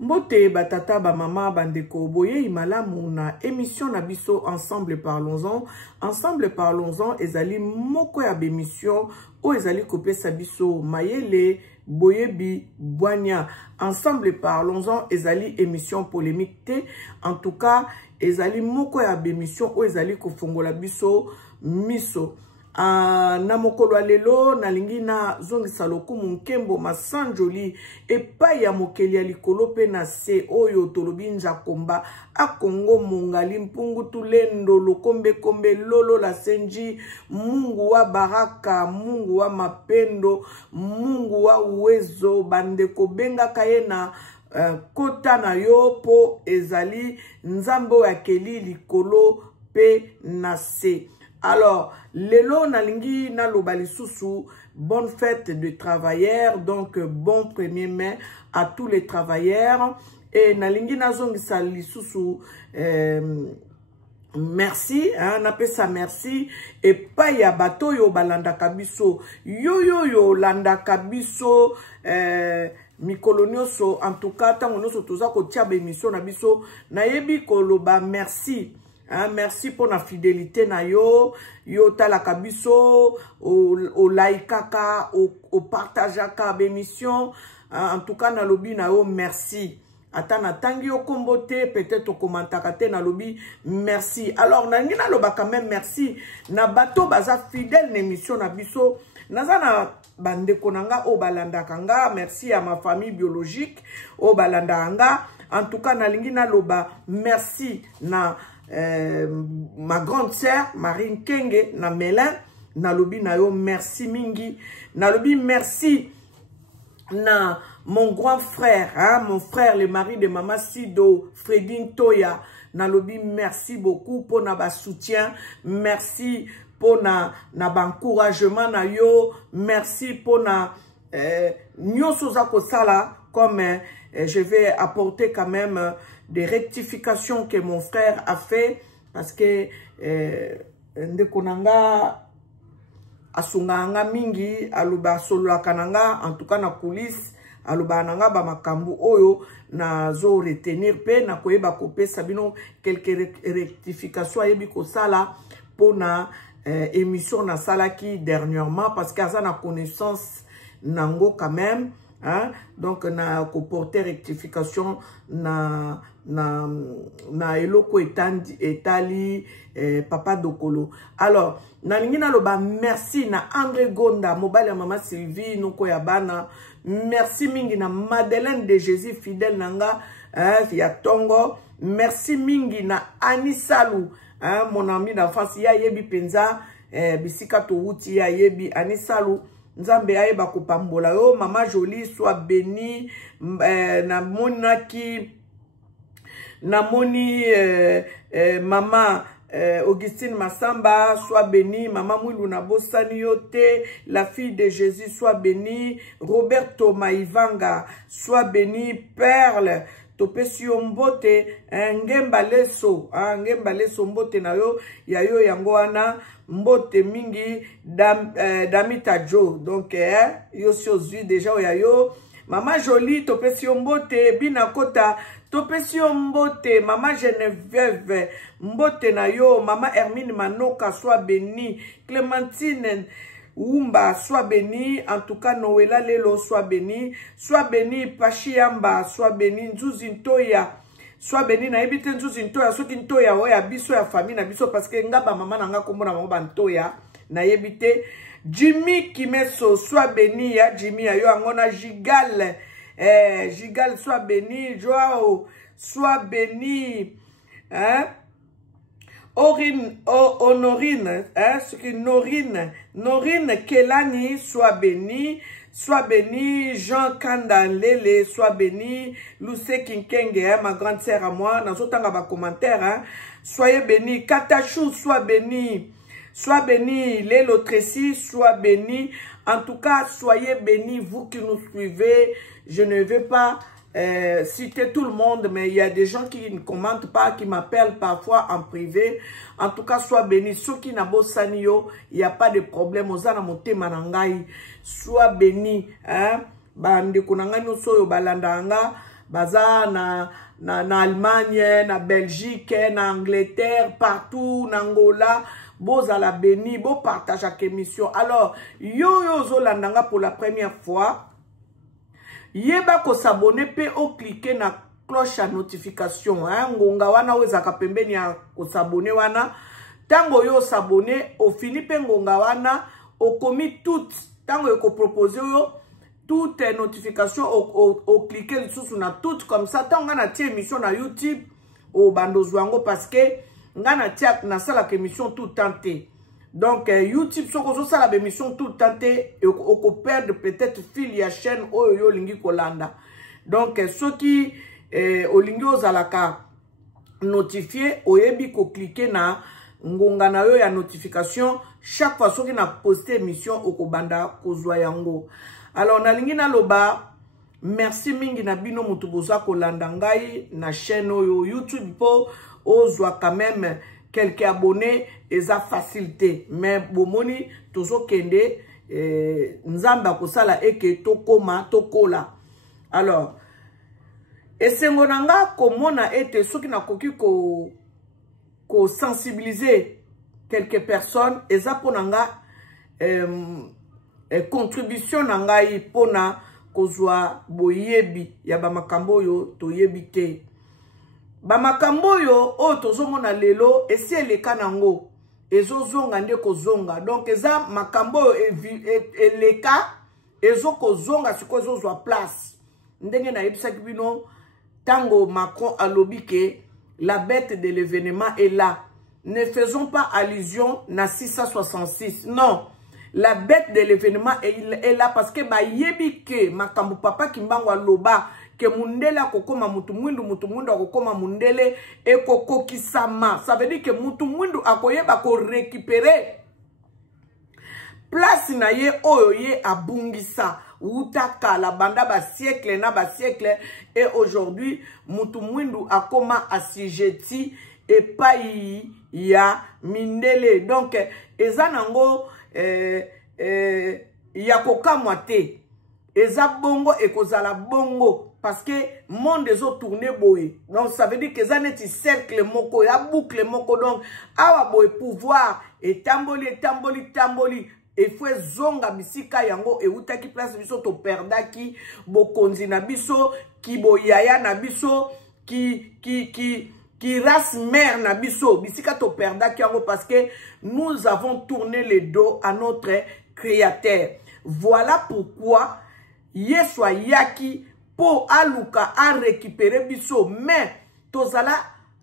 Mbote batata ba mama bandeko boye imalamu na émission na biso ensemble parlons-en. Ensemble parlons-en ezali moko ya bémission o ezali kopesa biso mayele boyebi boanya. Ensemble parlons-en ezali émission polémique te. En tout cas ezali moko ya bémission o ezali kofongola biso miso. Na mokolo lelo nalingi na zongisa lokumu nkembo masanjoli epai ya mokeli ya likolo pe na se oyo tolobi njakomba akongo mongali mpungutu lendo lokombe kombe lolo la senji Mungu wa baraka, Mungu wa mapendo, Mungu wa uwezo bandeko benga kayena kota na yo po ezali nzambe ya keli likolo pe na se. Alors, lelo nalingi na lobali susu, bonne fête de travailleurs, donc bon 1er mai à tous les travailleurs. Et nalingi na zongisa lisusu, merci, hein, napesa merci. Et pa ya bato yo balanda kabiso, yo landa kabiso, mikolo nyonso, en tout cas, tango nyonso toza kotia ba émission na biso, nayebi koloba merci. Hein, merci pour la fidélité na yo tala kabiso au like kaka au partage ka émission. En tout cas na lobby na yo merci. Atana tangi yo kombote peut-être au commentaire na lobby merci. Alors na ngina loba quand même merci na bato baza fidèle na émission na biso nazana bande konanga o balanda kanga merci à ma famille biologique o balanda anga. En tout cas na lingina loba merci na ma grande sœur Marine Kenge na Melin na lobi na yo merci mingi na lobi merci na mon grand frère, hein, mon frère le mari de Mama Sido Fredin Toya na lobi merci beaucoup pour na ba soutien, merci pour na ba encouragement na yo, merci pour na nyoso za ko sala comme je vais apporter quand même des rectifications que mon frère a fait parce que ndekonanga asunganga mingi aluba solo kananga en tout cas na coulisses aluba nanga ba makambu oyo na zo retenir pe na koyeba kopesa bino quelques rectifications ayebi ko sala pour na émission na sala qui dernièrement parce que ça na connaissance nango quand même. Hein? Donc na porter rectification na eloko etali papa dokolo. Alors na lingina loba merci na André Gonda mobile ya mama Sylvie noko ya bana merci mingi na Madeleine de Jésus fidèle nanga ya Tongo merci mingi na Anisalou hein, mon ami d'enfance ya yebi penza bisika to wuti ya yebi Anisalou Nzambe ayeba kopambola yo mama jolie soit béni na moni mama Augustine Massamba soit béni mama Mwilu na bosani yote la fille de Jésus soit béni Roberto Maivanga soit béni Perle topesi yo mbote ngemba leso mbote na yo ya yo yango wana mbote mingi Damita Jo donc yo si ozwi déjà ya yo mama jolie topesi yo mbote bina kota topesi yo mbote mama Geneviève mbote na yo mama Hermine Manoka soit béni Clémentine Wumba soit béni, en tout cas Noëlla Lelo soit béni Pachiamba soit béni Nzuzi Ntoya soit béni na ebite Nzuzi Ntoya soki Ntoya oya biso ya famille na biso parce que ngaba mama nanga komona mama Bantoya na ebite Jimmy Kimeso soit béni ya Jimmy ayo angona Gigal Gigal soit béni Joao soit béni hein Honorine, hein, ce qui Norine Kelani, soit béni, Jean Kandalele, soit béni, Luce Kinkenge, hein, ma grande sœur à moi, dans autant de commentaires, hein, soyez bénis, Katachou, soit béni, Lélo Tracy, soit béni, en tout cas, soyez bénis, vous qui nous suivez, je ne vais pas citer tout le monde, mais il y a des gens qui ne commentent pas, qui m'appellent parfois en privé. En tout cas, sois béni. Ceux qui n'ont pas sanio, il n'y a pas de problème. Ozana mote manangai. Sois béni. Hein? Bande kunanga nyoso yo balandanga. baza na Allemagne, na Belgique, na Angleterre, partout, na Angola, bozala béni, bo partage chaque émission. Alors, yo zolandanga pour la première fois, yeba ko s'abonner pe o cliquer na cloche à notification, hein, ngonga wana wezaka pembeni ya ko s'abonner wana, tango yo s'abonner, au fini pe ngonga wana, o komi tout, tango yo ko proposer yo, toutes les notifications au cliquer sous na toutes comme ça, tango nga na tie émission na YouTube, au bandozwango parce que, nga na tia na sala émission tout tenté. Donc YouTube soko sala émission tout tenté et au perdre peut-être fil ya chaîne oyo lingi kolanda. Donc ceux qui au lingi ozalaka notifié oyebi ko cliquer na ngonga na yo ya notification chaque fois soki na poster émission okobanda kozwa yango. Alors na lingi na loba merci mingi na bino mutu boza kolanda ngai na chaîne oyo YouTube po ozwa quand même quelques abonnés et ça facilité mais bomoni tozo kende nzamba kosala eke tokoma tokola. Alors esengo nanga komona ete soki na koki ko sensibiliser quelques personnes eza ponanga contribution nanga pona kozwa boyebi ya ba makambo yo toyebi te. Bamakambo yo o tozomona lelo esi eleka nango ezozonga nde kozonga donc eza makambo eleka ezokozonga siko ezozwa place ndenge na yebisaki bino tango Macron alobi ke la bête de l'événement est là. Ne faisons pas allusion na 666 non, la bête de l'événement est là parce que ba yebi ke makambo papa kimbango aloba que mundele akokoma mutu mwindu akokoma mundele ekoko kisama. Ça veut dire que mutu mwindu akoyeba ko récupérer place na ye oyo ye abungisa utaka la banda ba siècle na ba siècle et aujourd'hui mutu mwindu akoma asijeti epai ya mindele. Donc eza nango ya kokamwa te eza bongo ekozala bongo parce que monde ezo tourner boye. Donc ça veut dire que ça n'est cercle moko ya boucle moko donc awa boye pouvoir et tamboli et faut zonga bisika yango e utaki place biso to perdaki bokonzi na biso ki boyaya na biso qui race mère na biso bisika to perdaki yango parce que nous avons tourné le dos à notre créateur. Voilà pourquoi Yeswa yaki po aluka a récupérer biso mais tozala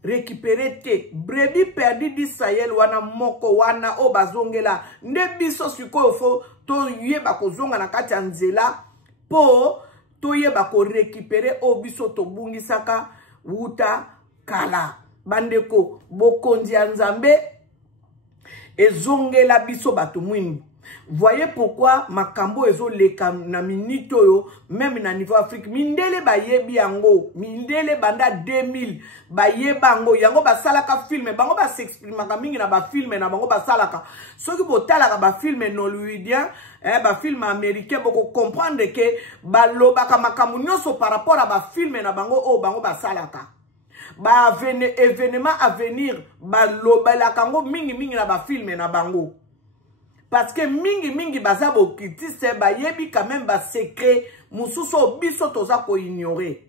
récupérer te brebi perdu di Sahel wana moko wana o bazongela nde biso sikoyo fo to yeba kozonga na kati ya nzela po to yeba ko récupérer o biso to bungisaka wuta kala bandeko bokonzi ya Nzambe ezongela biso bato mwindu. Voyez pourquoi makambo ezo leka na minute yo même na niveau Afrique mindele bayebi yango mindele banda 2000 bayeba yango yango basalaka film bango ba s'exprime mingi na ba film na bango basalaka soki botalaka ba film hollywoodien ba film américain boko comprendre que balobaka makambo nyonso par rapport à ba film na bango o bango basalaka ba événement à venir balobelaka ngo mingi na ba film na bango. Parce que mingi bazabo kitise ba yebi quand même ba secret mususo biso toza ko ignorer.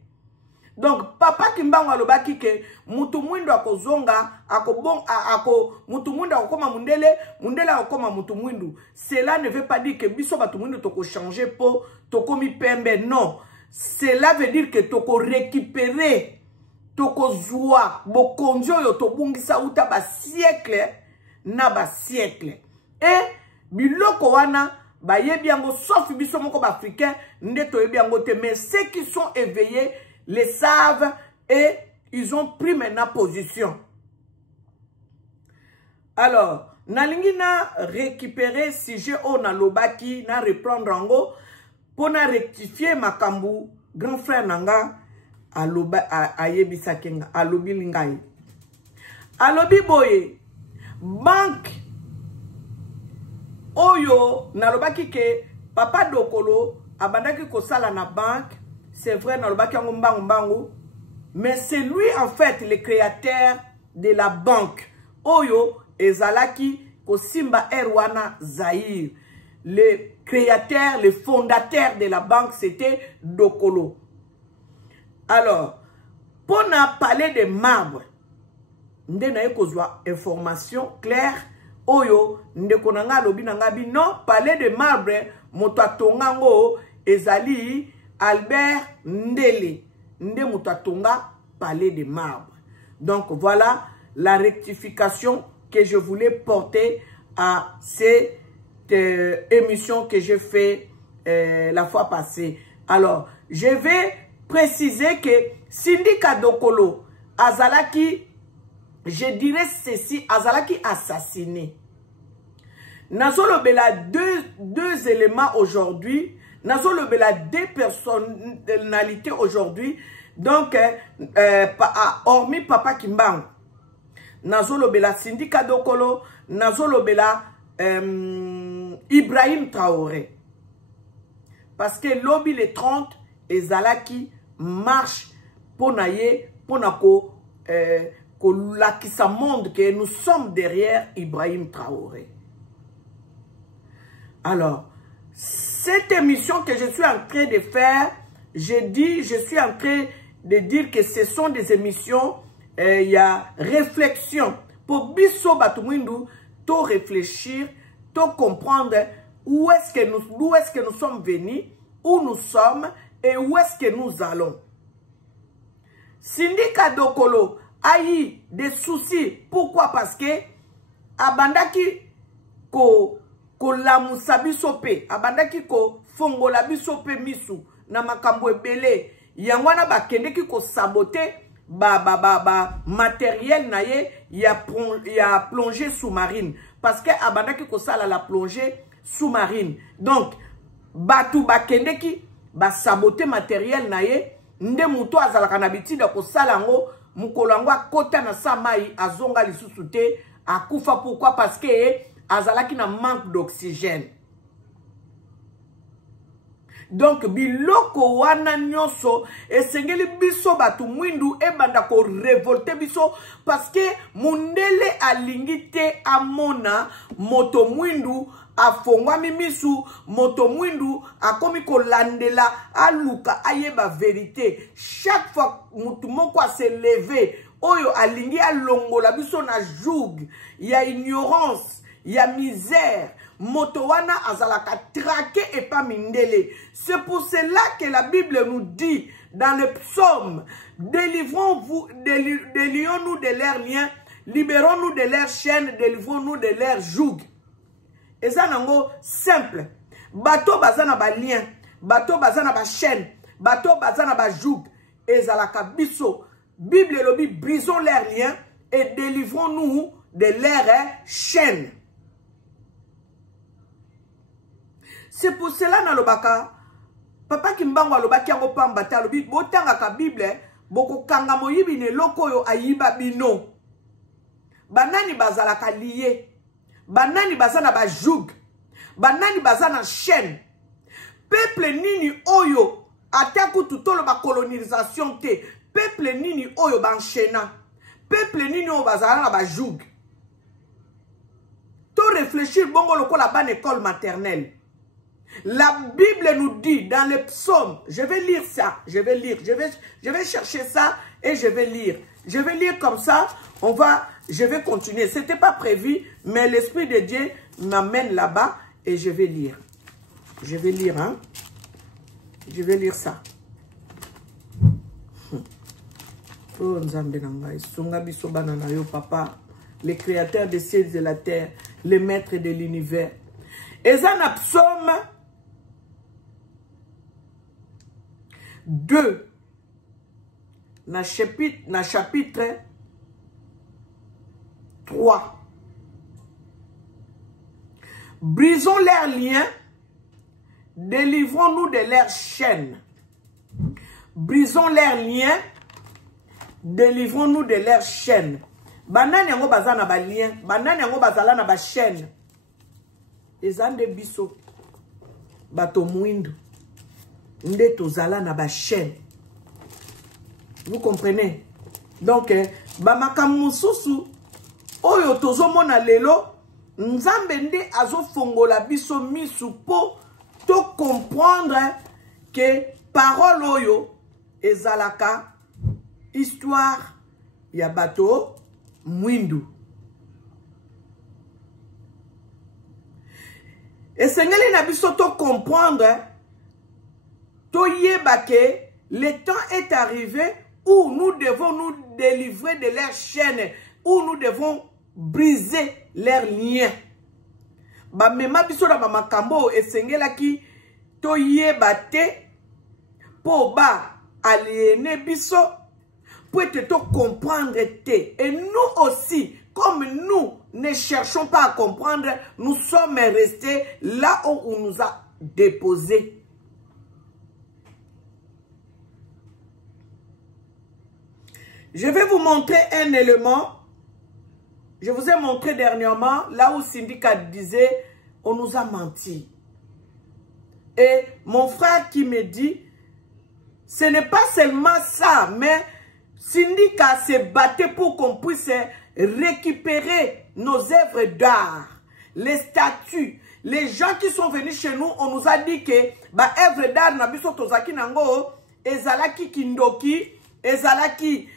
Donc papa kimbango alobaki ke mutu mwindo akozonga mutu mwindo akoma mundele akoma mutu mwindo. Cela ne veut pas dire que biso batu mwindo toko changer po toko mi pembe non. Cela veut dire que toko récupérer toko zoa bokonjo yo to bungisa uta ba siècle na ba siècle. Et biloko wana ba yebi yango sauf biso moko ba africain nde to yebi yango te mais ceux qui sont éveillés les savent et ils ont pris maintenant position. Alors nalingi na récupérer sujet on a lobaki na reprendre ango pour na rectifier makambu grand frère nanga aloba ayebi sakenga alobi lingai alobi boye banque oyo nalobaki ke papa dokolo abandaki kosala na banque c'est vrai, mais c'est lui en fait le créateur de la banque. Oyo ezalaki Kosimba Erwana Zahir. Le créateur, le fondateur de la banque, c'était Dokolo. Alors, pour nous parler de marbre, nous avons information claire. Oyo, nous avons non, parler de marbre, Motatongango, Ezali, Albert Ndele. Nde Motatonga, parler de marbre. Donc voilà la rectification que je voulais porter à cette émission que j'ai fait la fois passée. Alors, je vais préciser que Syndicat Dokolo, Azalaki, je dirais ceci, Azalaki assassiné. Nazolo Bela deux éléments aujourd'hui. Nazolo Bela deux personnalités aujourd'hui. Donc, hormis Papa Kimbangu. Nazolo Bela Syndicat Dokolo, Nazolo Bela Ibrahim Traoré. Parce que lobby les 30 et Zalaki marche pour naye, pour nako, qui ça montre que nous sommes derrière Ibrahim Traoré. Alors, cette émission que je suis en train de faire, je suis en train de dire que ce sont des émissions, il y a réflexion. Pour Bisso Batumwindu, to réfléchir, to comprendre où est-ce que nous sommes venus, où nous sommes et où est-ce que nous allons. Syndicat Dokolo a eu des soucis. Pourquoi? Parce que abandaki ko lamusa bisope, abandaki ko fongola bisope misu na makambo ebele, yangwana bakendeki ko saboter matériel naye ya plongée sous-marine. Parce que abandaki ko sala la plongée sous-marine. Donc batu bakendeki saboter matériel naye, nde muto azalaka na bitida ko sala ngo mukolango akota na samai azonga lisusu te akufa. Pourquoi? Parce que azalaki na manque d'oxygène. Donc biloko wana nyonso esengeli biso batu mwindu ebanda ko révolter biso parce que mundele alingi te amona moto mwindu afongwami misu, moto mwindu akomi ko landela aluka ayeba vérité. Chaque fois mutu moko a se lever oyo alingi alongola biso na joug, ya ignorance, ya misère, motowana azalaka traqué et pas mindele. C'est pour cela que la Bible nous dit dans le psaume, délivrons-nous de leurs liens, libérons-nous de leurs chaînes, délivrons-nous de leurs jougs. Et ça nango simple. Bato bazana ba lien, bato bazana ba chaîne, bato bazana ba joug. Et zalaka biso. Bible lobi, brisons leurs liens et délivrons-nous de leurs chaînes. C'est pour cela na lobaka Papa Kimbangu alobaki yango pambata lobi botanga ka Bible boko kanga moyibi ne loko yo ayiba bino. Banani bazalaka lié. Banani bazana ba joug. Banani bazana chaîne. Peuple nini oyo ataku tutolo ba colonisation te. Peuple nini oyo banchena. Peuple nini oyo bazana ba joug. To réfléchir bongo loko la bonne école maternelle. La Bible nous dit dans les psaumes, je vais lire ça, je vais chercher ça et je vais lire. Je vais lire comme ça, je vais continuer. Ce n'était pas prévu, mais l'Esprit de Dieu m'amène là-bas et je vais lire. Je vais lire, hein. Je vais lire ça. Oh, papa, le créateur des cieux et de la terre, le maître de l'univers. Et ça, dans psaume 2, dans chapitre 3. Brisons leurs liens, délivrons-nous de leurs chaînes. Brisons leurs liens, délivrons-nous de leurs chaînes. Banani yango bazana ba lien, banani yango bazala na ba chaîne. Ezande biso bato mwindu. nde tozala na ba chaîne. Vous comprenez? Donc, bamakamususu, oyo tozomona lelo, nzambe nde azofongola biso misu po to comprendre que parole oyo ezalaka histoire ya bato mwindu. Esengeli na biso to comprendre, to yeba que le temps est arrivé où nous devons nous délivrer de leurs chaînes, où nous devons briser leurs liens. Ba mema biso na ba makambo esengelaki to yeba te po ba aliéner biso pour te comprendre te. Et nous aussi, comme nous ne cherchons pas à comprendre, nous sommes restés là où on nous a déposés. Je vais vous montrer un élément. Je vous ai montré dernièrement, là où Syndicat disait, on nous a menti. Et mon frère qui me dit, ce n'est pas seulement ça, mais Syndicat s'est battu pour qu'on puisse récupérer nos œuvres d'art, les statues. Les gens qui sont venus chez nous, on nous a dit que bah œuvre d'art na biso tozaki nango ezalaki kindoki, ezalaki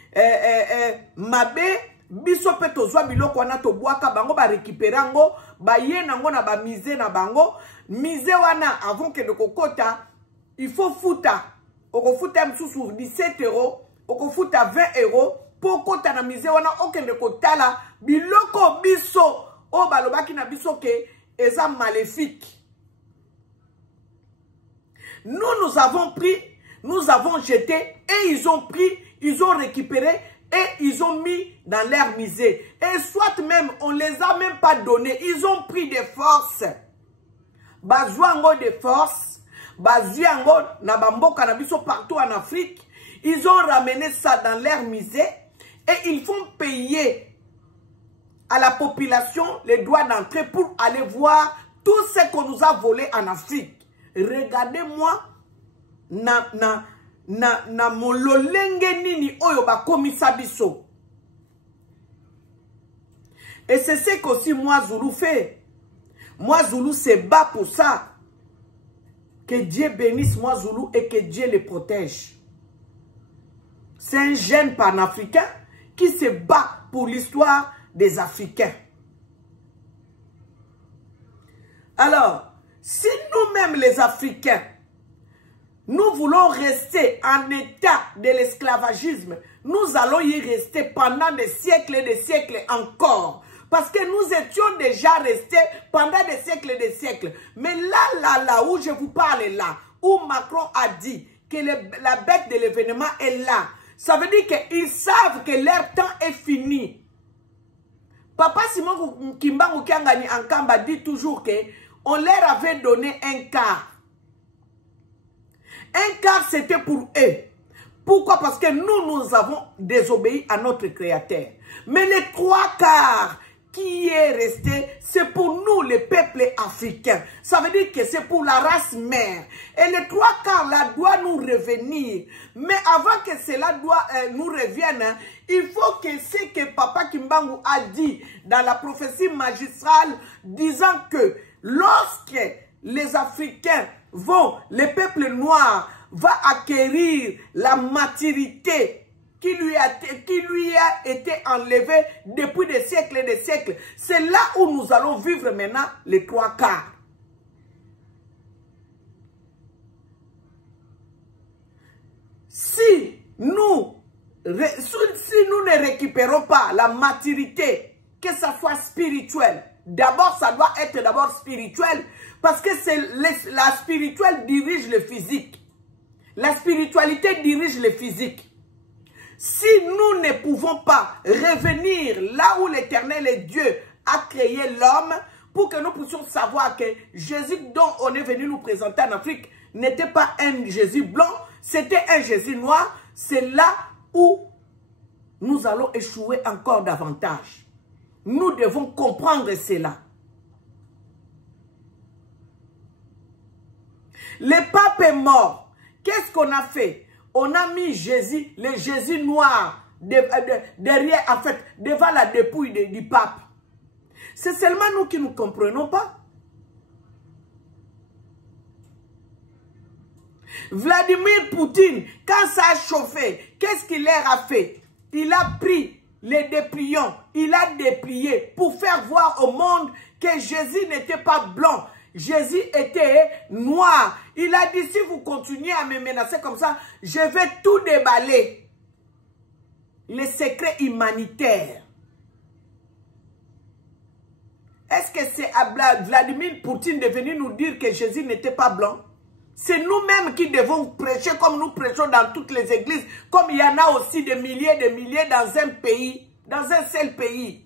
mabe biso pe tozwa biloko wana tobwaka bango ba récupérer ngo ba ye nango na ba misé na bango misé wana avant que de kokota il faut futa okofuta msusu 17 €, okofuta 20 € pour kota na misé wana okende kotala biloko biso o balobaki na biso ke eza maléfique. Nous avons pris, nous avons jeté et ils ont pris, ils ont récupéré et ils ont mis dans leur musée. Et soit même, on ne les a même pas donnés. Ils ont pris des forces. Bazouango des forces. Bazouango na bamboka na biso partout en Afrique. Ils ont ramené ça dans leur musée. Et ils font payer à la population les droits d'entrée pour aller voir tout ce qu'on nous a volé en Afrique. Regardez-moi na mololenge nini oyo ba komisa biso. Et c'est ce qu'aussi moi Zoulou fait. Moi Zoulou se bat pour ça. Que Dieu bénisse moi Zoulou et que Dieu les protège. C'est un jeune panafricain qui se bat pour l'histoire des Africains. Alors, si nous-mêmes les Africains, nous voulons rester en état de l'esclavagisme, nous allons y rester pendant des siècles et des siècles encore. Parce que nous étions déjà restés pendant des siècles et des siècles. Mais là où je vous parle là, où Macron a dit que la bête de l'événement est là, ça veut dire qu'ils savent que leur temps est fini. Papa Simon Kimbangu Kiangani Ankamba dit toujours que on leur avait donné un quart. Un quart, c'était pour eux. Pourquoi? Parce que nous avons désobéi à notre Créateur. Mais les 3 quarts qui est resté, c'est pour nous, les peuples africains. Ça veut dire que c'est pour la race mère. Et les 3 quarts là doivent nous revenir. Mais avant que cela nous revienne, il faut que ce que Papa Kimbangu a dit dans la prophétie magistrale, disant que lorsque les Africains vont, les peuples noirs va acquérir la maturité qui lui a été enlevé depuis des siècles et des siècles. C'est là où nous allons vivre maintenant les 3 quarts. Si nous ne récupérons pas la maturité, que ça soit spirituel, d'abord ça doit être d'abord spirituel, parce que la spirituelle dirige le physique. La spiritualité dirige le physique. Si nous ne pouvons pas revenir là où l'Éternel et Dieu a créé l'homme, pour que nous puissions savoir que Jésus dont on est venu nous présenter en Afrique n'était pas un Jésus blanc, c'était un Jésus noir, c'est là où nous allons échouer encore davantage. Nous devons comprendre cela. Le pape est mort. Qu'est-ce qu'on a fait? On a mis Jésus, le Jésus noir, derrière, en fait, devant la dépouille du pape. C'est seulement nous qui ne comprenons pas. Vladimir Poutine, quand ça a chauffé, qu'est-ce qu'il leur a fait? Il a pris les dépliants, il a déplié pour faire voir au monde que Jésus n'était pas blanc. Jésus était noir. Il a dit, si vous continuez à me menacer comme ça, je vais tout déballer. Les secrets humanitaires. Est-ce que c'est Vladimir Poutine de venir nous dire que Jésus n'était pas blanc? C'est nous-mêmes qui devons prêcher comme nous prêchons dans toutes les églises. Comme il y en a aussi des milliers dans un pays, dans un seul pays.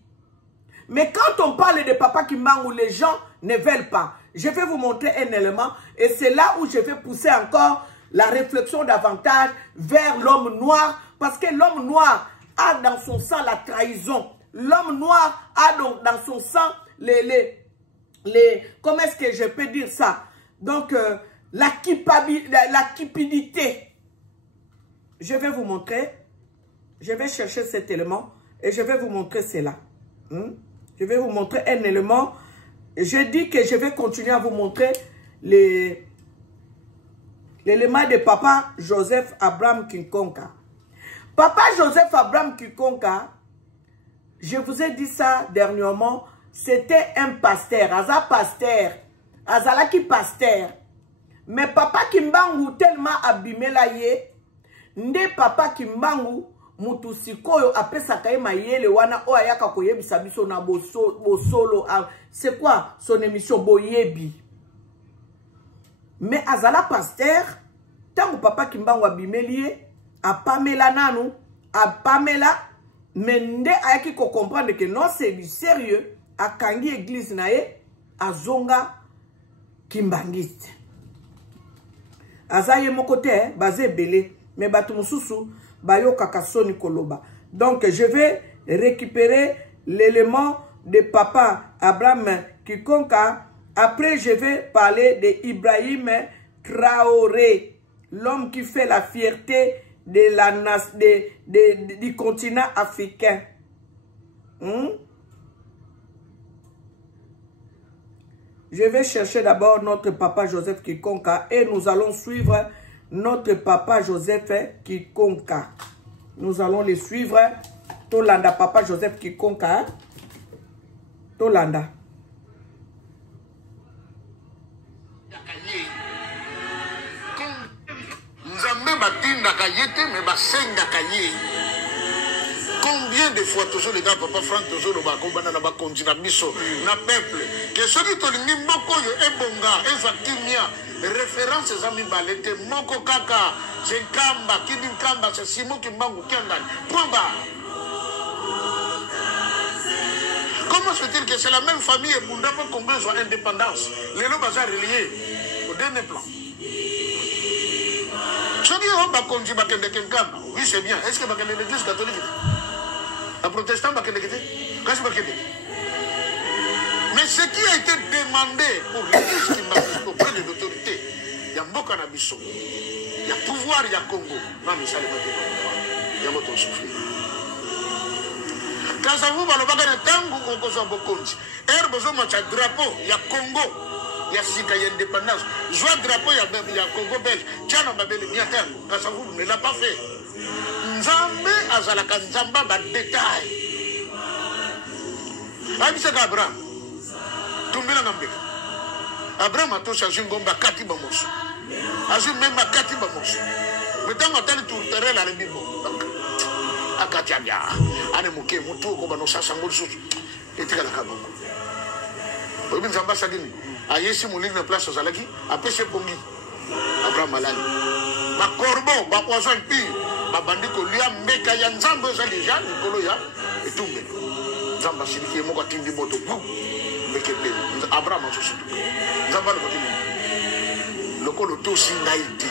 Mais quand on parle de Papa Kimbangu, les gens ne veulent pas. Je vais vous montrer un élément et c'est là où je vais pousser encore la réflexion davantage vers l'homme noir. Parce que l'homme noir a dans son sang la trahison. L'homme noir a donc dans son sang comment est-ce que je peux dire ça? Donc, la cupidité. Je vais vous montrer. Je vais chercher cet élément et je vais vous montrer cela. Je vais vous montrer un élément. Je dis que je vais continuer à vous montrer l'élément de Papa Joseph Abraham Kinkonka. Papa Joseph Abraham Kinkonka, je vous ai dit ça dernièrement, c'était un pasteur, Aza pasteur, Azalaki pasteur. Mais Papa Kimbangu tellement abîmé la ye, nde Papa Kimbangu mutu sikoyo apesaka ye mayele wana o ayaka koyebisa biso na bosolo. C'est quoi son émission boyebi? Mais azala pasteur, tango Papa Kimbangu abîmé liye, apamela nanu, apamela, mais nde ayaki ko comprendre que non c'est du sérieux, akangi église na ye, azonga kimbangiste. Azaye mon côté, basé belé, mais batumususu, bayo kakasoni koloba. Donc, je vais récupérer l'élément de Papa Abraham Kinkonka. Après, je vais parler de Ibrahim Traoré, l'homme qui fait la fierté de du continent africain. Je vais chercher d'abord notre Papa Joseph Kinkonka et nous allons suivre notre Papa Joseph Kinkonka. Nous allons les suivre. Tolanda, Papa Joseph Kinkonka. Tolanda. Combien de fois toujours les gars Papa Franck toujours le bako banana ba kontina biso na peuple que celui to lingi mboko yo ebonga ezakimia référence zami balete moko kaka c'est kamba kidi kamba c'est Simon Kimbangu Kendal point barre. Comment se fait-il que c'est la même famille et Bunda pour combien soit indépendance les lots bazar reliés au dernier plan. Je dis on va konti ba kende kenkamba oui c'est bien est-ce que ba kende l'église catholique un protestant va kende quand va kende. Mais ce qui a été demandé pour l'église qui m'a auprès de l'autorité, il y a Mboka Nabiso, il y a pouvoir, il y a Congo. Non, mais ça, il y a votre souffrir. Quand ça vous va le bagage de Tango, on cause un bokonji. Besoin de drapeau, il y a Congo, il y a Sika, il y a indépendance. Joie drapeau, il y a Congo belge. Tiens, on m'a bien Tango. Quand ça vous ne l'a pas fait. Nzambe, Azalaka Nzamba, va détail. Abisa Abraham. Tumbila ngambeka. Abraham a touché à Zingomba Kati Bamosu. Azul même à Kati Bamosu. Mais tant qu'on a tout terrain là, le bibo. Akatia, Anemuke, Moutou, Kobano Sassangol Sous. Et tu as la Kabongo. Vous avez des ambassadeurs. Ayesi Mouline de place aux Alaki, à Péché Pongi. Abraham Malali. Ma corbeau, ma poisson pire. Ma bandiko, Lia Meka Yanzambo Zalija, Nicoloya, et tout. Zamba Siliki, Moka Tindi Moto. Abraham a souci. Zamba le continue. Le col auto aussi naïti.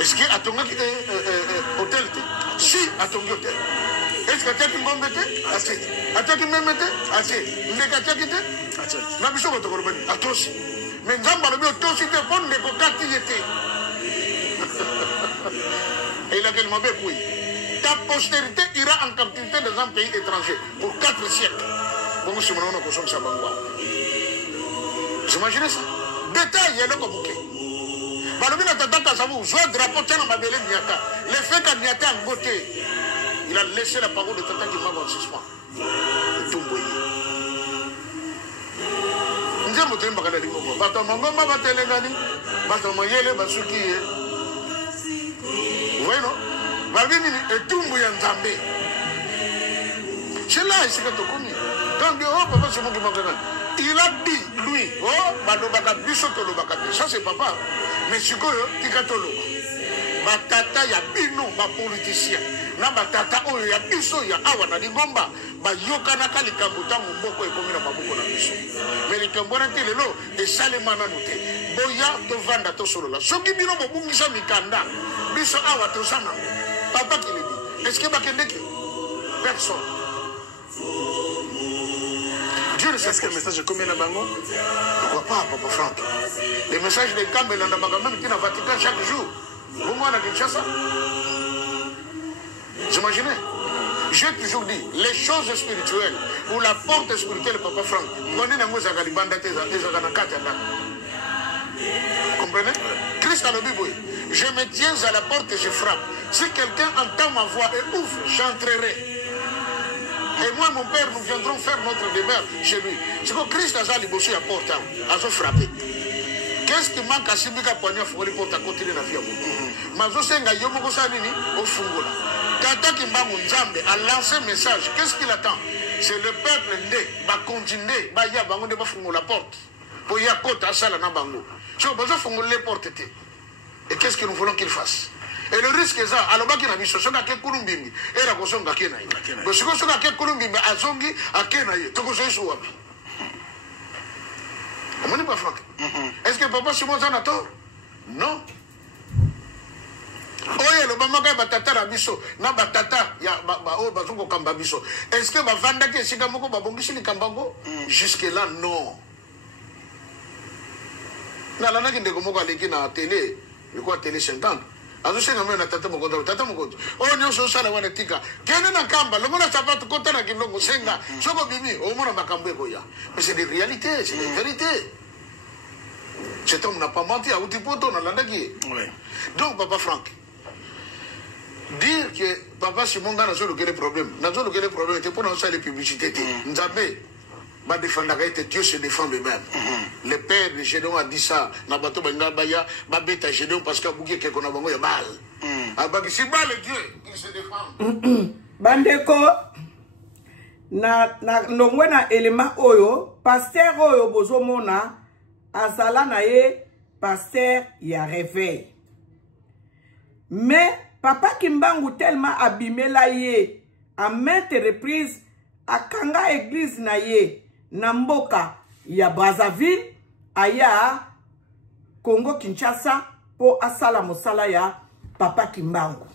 Est-ce qu'il a ton hôtel? Si, à ton hôtel. Est-ce que tu as une bombe? Assez. A tu as une même? Assez. N'est-ce que tu as quitté? N'a pas besoin de te remettre. À toi aussi. Mais Nzamba le tout si te bon les bokati était. Et il a tellement bien oui. Ta postérité ira en captivité dans un pays étranger pour 4 siècles. Bon, je me demande comment ça va. Vous imaginez ça? Détail, il y a le bouquet. Balobina Tata Savou, joie drapeau tient dans ma belle Niata. Le fait qu'à Niata en beauté, il a laissé la parole de Tata qui m'a en suspens. Tout boyé. Nous avons montré Bakala Limoko. Bato Mangoma Batelengani, Bato Mayele Basuki. Vous voyez, non? Babini et tout Mouyan Zambé. C'est là, c'est que tu commis. Donc, oh, papa, c'est moi qui m'a dit. Il a dit, lui, oh, Badobaka Bissotolo Bakati. Ça, c'est papa. Mais si vous Tikatolo, ma tata ya bino, ma politicien, na ma tata oyo ya biso ya awa na lingomba, ba yokana kali kambuta mboko ekomina maboko na biso. Mais les kambona te lelo e salema na note. Boya to vanda to solola. Soki bino bobungisa mikanda, biso awa to sana. Papa qui le dit. Est-ce que bakendeke? Personne. Dieu ne sait est-ce que le message est combien là bango? Pourquoi pas, Papa Franck? Les messages de Campbell dans le même qui est dans le Vatican chaque jour. Vous voyez à Kinshasa? Vous imaginez? J'ai toujours dit, les choses spirituelles, ou la porte spirituelle, Papa Franck, vous comprenez? Christ a le Bible. Je me tiens à la porte et je frappe. Si quelqu'un entend ma voix et ouvre, j'entrerai. Et moi, mon père, nous viendrons faire notre demeure chez lui. C'est que Christ a libéré la porte, a frappé. Qu'est-ce qui manque à Sibika Poignet pour les portes à côté de la vie? Mazo Senga Yomoko Sanini, au Fungola. Tata Kimbangu Nzambe a lancé un message. Qu'est-ce qu'il attend? C'est le peuple né, va continuer, va y avoir la porte. Pour y avoir à Sala Nabango. Tu as besoin de les portes. Et qu'est-ce que nous voulons qu'il fasse? Et le risque est ça, alors qu'il a mis ce son à quel Kulumbimi, et la Gosson à Kenaï. Le second son à quel Kulumbimi, à Zongi, à Kenaï, tout ce que on n'est pas franc. Est-ce que papa Simon en a tort? Non. Oye, le maman qui a batata la biso, na batata, ya o bazongo kamba biso. Est-ce que va vendre que si kamoko ba bongi ni kambango? Jusque là non. Na la na ki ndeko moko aleki na télé, il quoi télé 50. Azo senga mena tata moko tata moko. Oh nyoso sala wana tika. Kene na kamba, le mona sapato kota na kilongo senga. Soko bimi, o mona makambe ko ya. Mais c'est des réalités, c'est des vérités. Cet homme n'a pas menti à Outipoto, dans l'Andaki. Donc, Papa Franck, dire que Papa Simon n'a pas le problème. N'a pas le problème, c'est pour nous faire les publicités. Nzambe, va défendre Dieu se défend lui-même. Le père de Gédéon a dit ça. N'a pas tout baya, va bêta Gédéon parce qu'il y a qu'on a bango ya mal. Si mal est Dieu, il se défend. Bandeko, na nongwena élément oyo, pasteur oyo bozomona. Azala na ye pasteur ya réveil. Mais papa Kimbangu tellement abîmé la ye à maintes reprises à kanga église na ye na mboka ya Brazzaville aya Congo Kinshasa po asala mosala ya papa Kimbangu.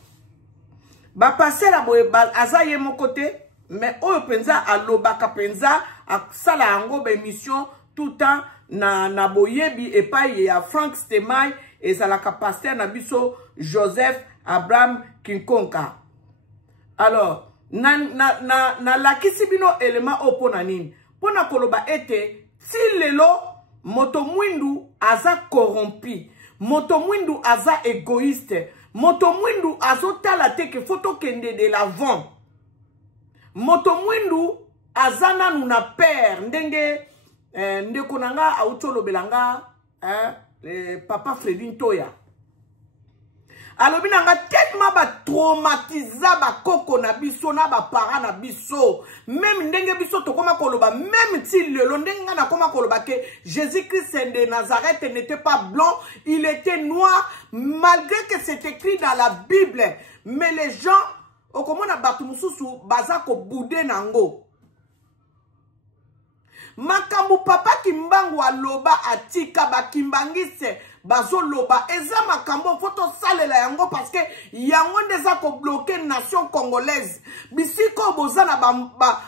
Ba passer la boye aza ye mon côté mais oyo penza alobaka penza asala ango ba émission tout temps na boyebi epai ya Frank Stemai ezalaka pasteur na biso Joseph Abraham Kinkonka. Alors na lakisi bino élément opo na nini pona koloba ete si lelo moto mwindu aza corrompu, moto mwindu aza égoïste, moto mwindu azotala te ke foto kende de l'avant, moto mwindu aza nanu na père ndenge ndeko nanga autolo belanga papa Fredin Toya alobi nanga tellement ba traumatiza ba koko na biso na ba para na biso même ndenge biso tokoma koloba même si lelo ndenge na koma koloba ke Jésus-Christ de Nazareth n'était pas blanc, il était noir malgré que c'est écrit dans la Bible. Mais les gens okomona batu mususu baza ko boudé nango. Makambu papa Kimbangu aloba atika bakimbangise bazo loba eza makambo foto salela yango parce que yango ndeza ko bloquer nation congolaise bisiko bozana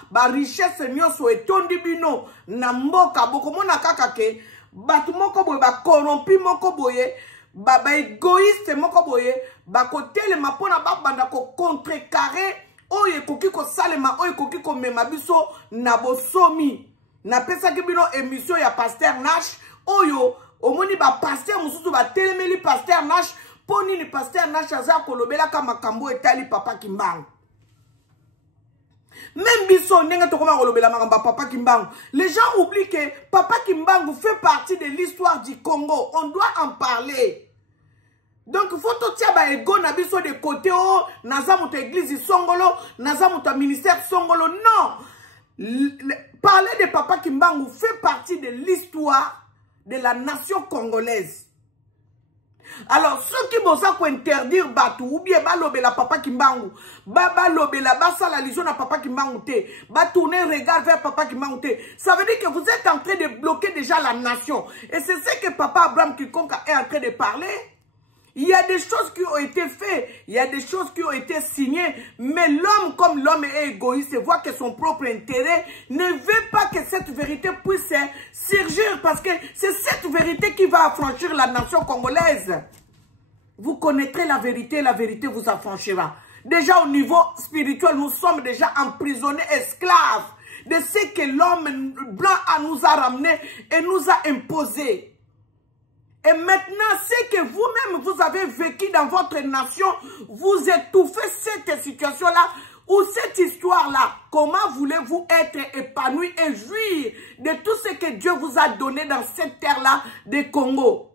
ba richesse nyonso etondi bino na mboka bokomona kaka ke batu moko boye ba corrompi moko boye ba égoïste moko boye ba kotelema pona ba banda ko contrecarrer oyo ekoki ko salema oyo ekoki ko mema biso na bosomi na pesa ki bino émission ya Pasteur Nash oyo omoni ba pasteur mususu ba telemeli Pasteur Nash poni ni Pasteur Nash aza kolobela ka makambo etali papa Kimbangu. Même biso ndenge tokoma kolobela makambo papa Kimbangu. Les gens oublient que papa Kimbangu fait partie de l'histoire du Congo. On doit en parler. Donc il faut tout tia ba ego na biso de côté oh naza muto église Songolo, naza muto ministère Songolo. Non. Parler de papa Kimbangu fait partie de l'histoire de la nation congolaise. Alors, ceux qui vont interdire Batou, ou bien balobela papa Kimbangu, balobela basala liso na papa Kimbangu te, tourner regard vers papa Kimbangu te, ça veut dire que vous êtes en train de bloquer déjà la nation. Et c'est ce que papa Abraham Kikonka est en train de parler. Il y a des choses qui ont été faites, il y a des choses qui ont été signées, mais l'homme, comme l'homme est égoïste, voit que son propre intérêt ne veut pas que cette vérité puisse surgir, parce que c'est cette vérité qui va affranchir la nation congolaise. Vous connaîtrez la vérité vous affranchira. Déjà au niveau spirituel, nous sommes déjà emprisonnés, esclaves de ce que l'homme blanc nous a ramené et nous a imposé. Et maintenant, c'est que vous-même, vous avez vécu dans votre nation, vous étouffez cette situation-là, ou cette histoire-là. Comment voulez-vous être épanoui et jouir de tout ce que Dieu vous a donné dans cette terre-là de Congo?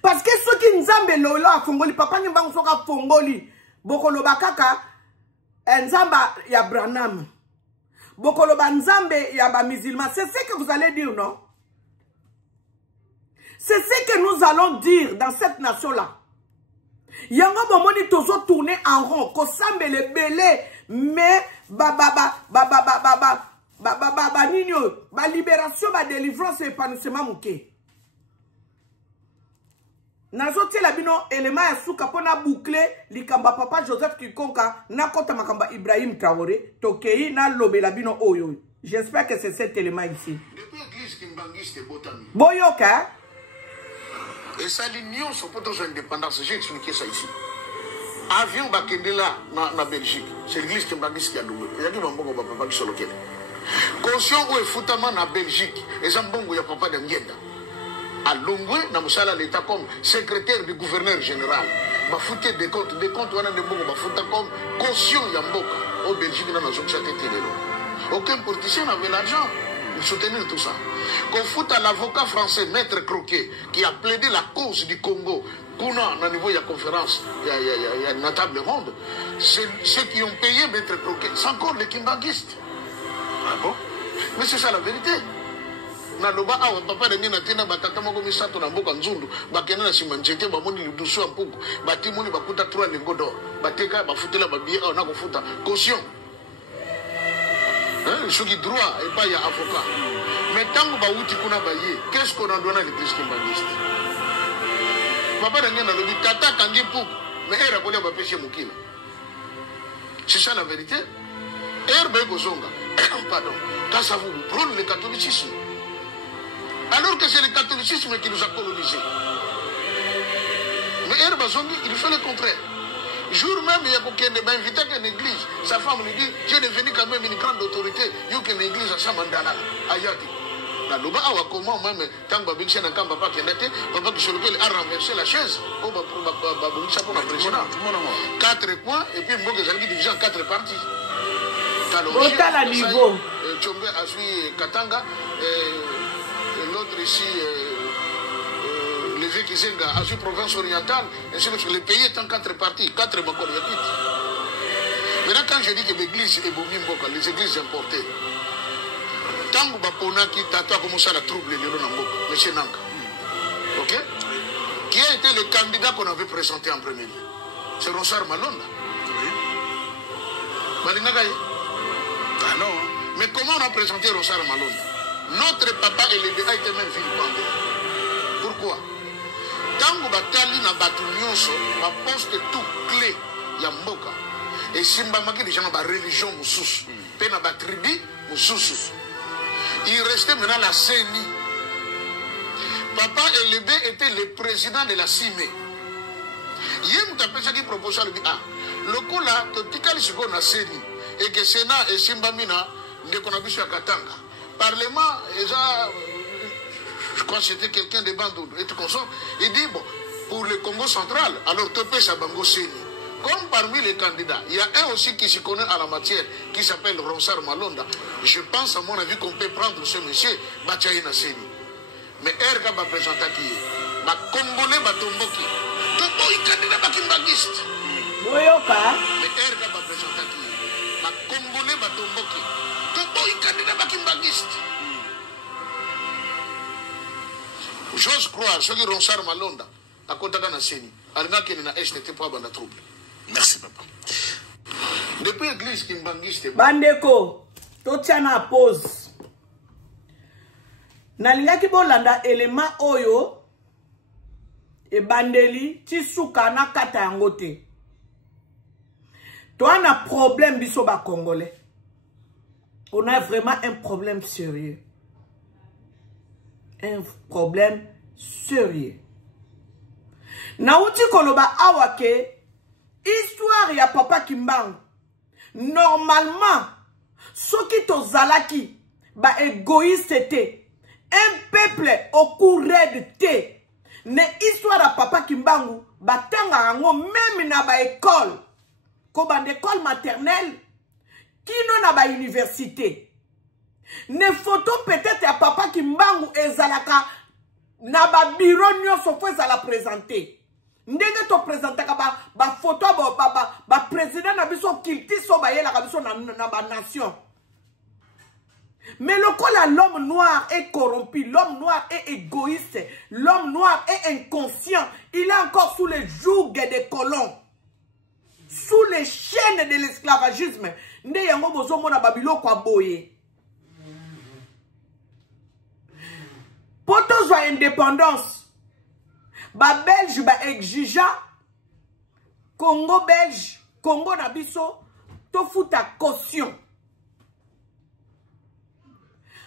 Parce que ceux qui nzambe lolo a Fongoli, papa Kimbangu soka Fongoli, bokoloba kaka, nzamba ya Branham, bokoloba nzambe ya ba musulman, c'est ce que vous allez dire, non? C'est ce que nous allons dire dans cette nation-là. Yango bomoni tozo tourner en rond, kosambe le belé, mais ba libération, ba délivrance, épanouissement mouké. Nazo la bino élément ya souka pona boucler likamba papa Joseph Kikonka na kota makamba Ibrahim Traoré tokei na lobe la bino oyo. J'espère que c'est cet élément ici. Depuis l'église Kimbangiste Botami. Boyoka. Et ça l'union sur potentiel indépendance, j'ai expliqué ça ici. Avion Bakendela na Belgique, c'est l'église Kimbangiste qui a loué. Il y a du mbongo papa qui solo kele. Conscient ou foutama na Belgique, et zambongo ya papa de Ngenda. À Longwe, na musala l'état comme secrétaire du gouverneur général. Ba fouté des comptes wana de mbongo ba fouta comme caution ya mboka au Belgique na nazo chaté télé. Aucun politicien n'avait l'argent pour soutenir tout ça. Qu'on fout à l'avocat français, Maître Croquet, qui a plaidé la cause du Congo, Kuna, au niveau de la conférence, il y a une table ronde, ceux qui ont payé Maître Croquet, c'est encore les Kimbanguistes. Ah bon? Mais c'est ça la vérité. Naloba awa papa de ngena tena batata moko misato na mboka nzundu bakena na simanjete bamoni ludusu ampuku batimoni bakuta 3 lingots d'or bateka bafutela babiye awa na kofuta caution. Ceux qui droit et pas y a avocat. Mais tant que Baouti kuna baye, qu'est-ce qu'on en donne à l'église Kimbangiste? Papa n'a le dit tata kangi pou, mais elle a connu à péché moukila. C'est ça la vérité. Herbe Gozonga, pardon, quand ça vous prône le catholicisme. Alors que c'est le catholicisme qui nous a colonisés. Mais Herbe Zongi, il fait le contraire. Jour même, il y a quelqu'un qui m'a invité à une église. Sa femme lui dit, tu es devenu quand même une grande autorité. Il y a une église à Samandala. Ayadi. La loba awa comment même, tant que Babixen n'a pas papa qui a été, papa qui sur lequel a renversé la chaise. Oh, Babixen pour la président. 4 points, et puis Mbogue Zalgi divisé en 4 parties. Autant à niveau. Tchombe a suivi Katanga, et l'autre ici. Les Kizenga, à la province orientale, et les pays est en 4 parties, 4 Bakol. Maintenant, quand je dis que l'église est Bomimboka, les églises importées, tant que Baponaki, Tata a commencé à troubler les Lonamboka, M. Nanka. Ok? Qui a été le candidat qu'on avait présenté en premier lieu? C'est Ronsard Malonda. Oui. Malingagaye? Ah non. Mais comment on a présenté Ronsard Malonda? Notre papa élevé a été même vilipendé. Pourquoi? Tango batali na batu nyonso ba poste tout clé ya mboka et simba maki déjà na ba religion mususu pe na ba tribu mususu il restait maintenant la CENI Papa Elébé était le président de la CIME. Yem tapesa qui propose le le coup là, totikali siko na seni et que Sénat et Simbamina ne connaissent pas Katanga. Parlement, je crois que c'était quelqu'un de Bandou et tout comme ça. Il dit bon, pour le Congo central, alors topé sa bango seni. Comme parmi les candidats, il y a un aussi qui se connaît à la matière, qui s'appelle Ronsard Malonda. Je pense à mon avis qu'on peut prendre ce monsieur, Bachaïna Seni. Mais Erga va présenter qui est. Ma Congolais va tomboki. Tomboki candidat bakimbangiste. Boyoka. Mais Erga va présenter qui est. Ma Congolais va tomboki. Tomboki candidat bakimbangiste. J'ose croire, ceux qui Ronsard Malonda, à côté de la Seni, Alina qui est dans l'Est n'était pas dans la trouble. Merci, papa. Depuis l'église Kimbangiste. Bandeko, totiana pause. Nalingaki bolanda élément oyo e bandeli tisuka na kata yango te. To ana problème biso ba congolais. On a vraiment un problème sérieux. Un problème sérieux. Nauti koloba awake histoire ya papa Kimbangu. Normalement, soki to zalaki ba égoïste te. Un peuple au courant de thé. Ne histoire à papa Kimbangu, batanga rango même na ba école. Ko ba école maternelle, qui non na ba université. Ne photo peut-être à papa Kimbangu ezalaka na ba bureau nyonso fo ezala présenter. Ndenge to présenter ka ba photo ba président na biso kilti so ba yela ka biso na ba nation. Mais l'homme noir est corrompu, l'homme noir est égoïste, l'homme noir est inconscient. Il est encore sous le joug des colons, sous les chaînes de l'esclavagisme. Nde yango bozo mona babilo kwa boye. Poto zwa indépendance, ba Belge ba exigeant, Congo belge, Congo na biso, to futa caution.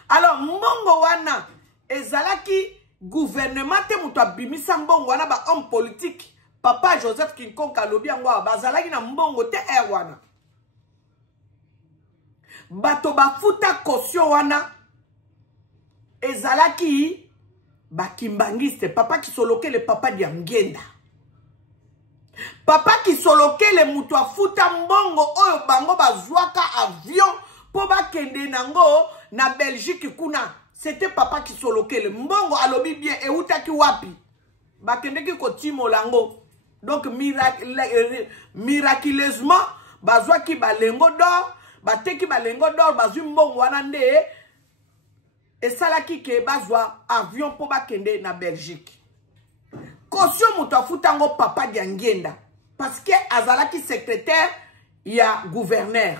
Alors, mbongo wana, ezalaki gouvernement te mutu abimisa mbongo wana ba homme politique. Papa Joseph Kinkonka lobi yango bazalaki na mbongo te wana. Bato ba futa caution wana, ezalaki ba kimbangiste. Papa qui soloke le papa di Ngenda. Papa qui soloke le mutu afuta mbongo oyo bango bazwaka avion po ba kende nango na Belgique kuna. C'était papa qui soloke le mbongo alobi bien e utaki wapi. Ba kende ki kotimo lango. Donc miraculeusement bazwa ki balengo d'or, bateki balengo d'or bazwi mbongo wana nde et salaki ke bazwa avion po ba kende na Belgique. Caution mutu afutango papa di Ngenda parce que azalaki secrétaire ya gouverneur.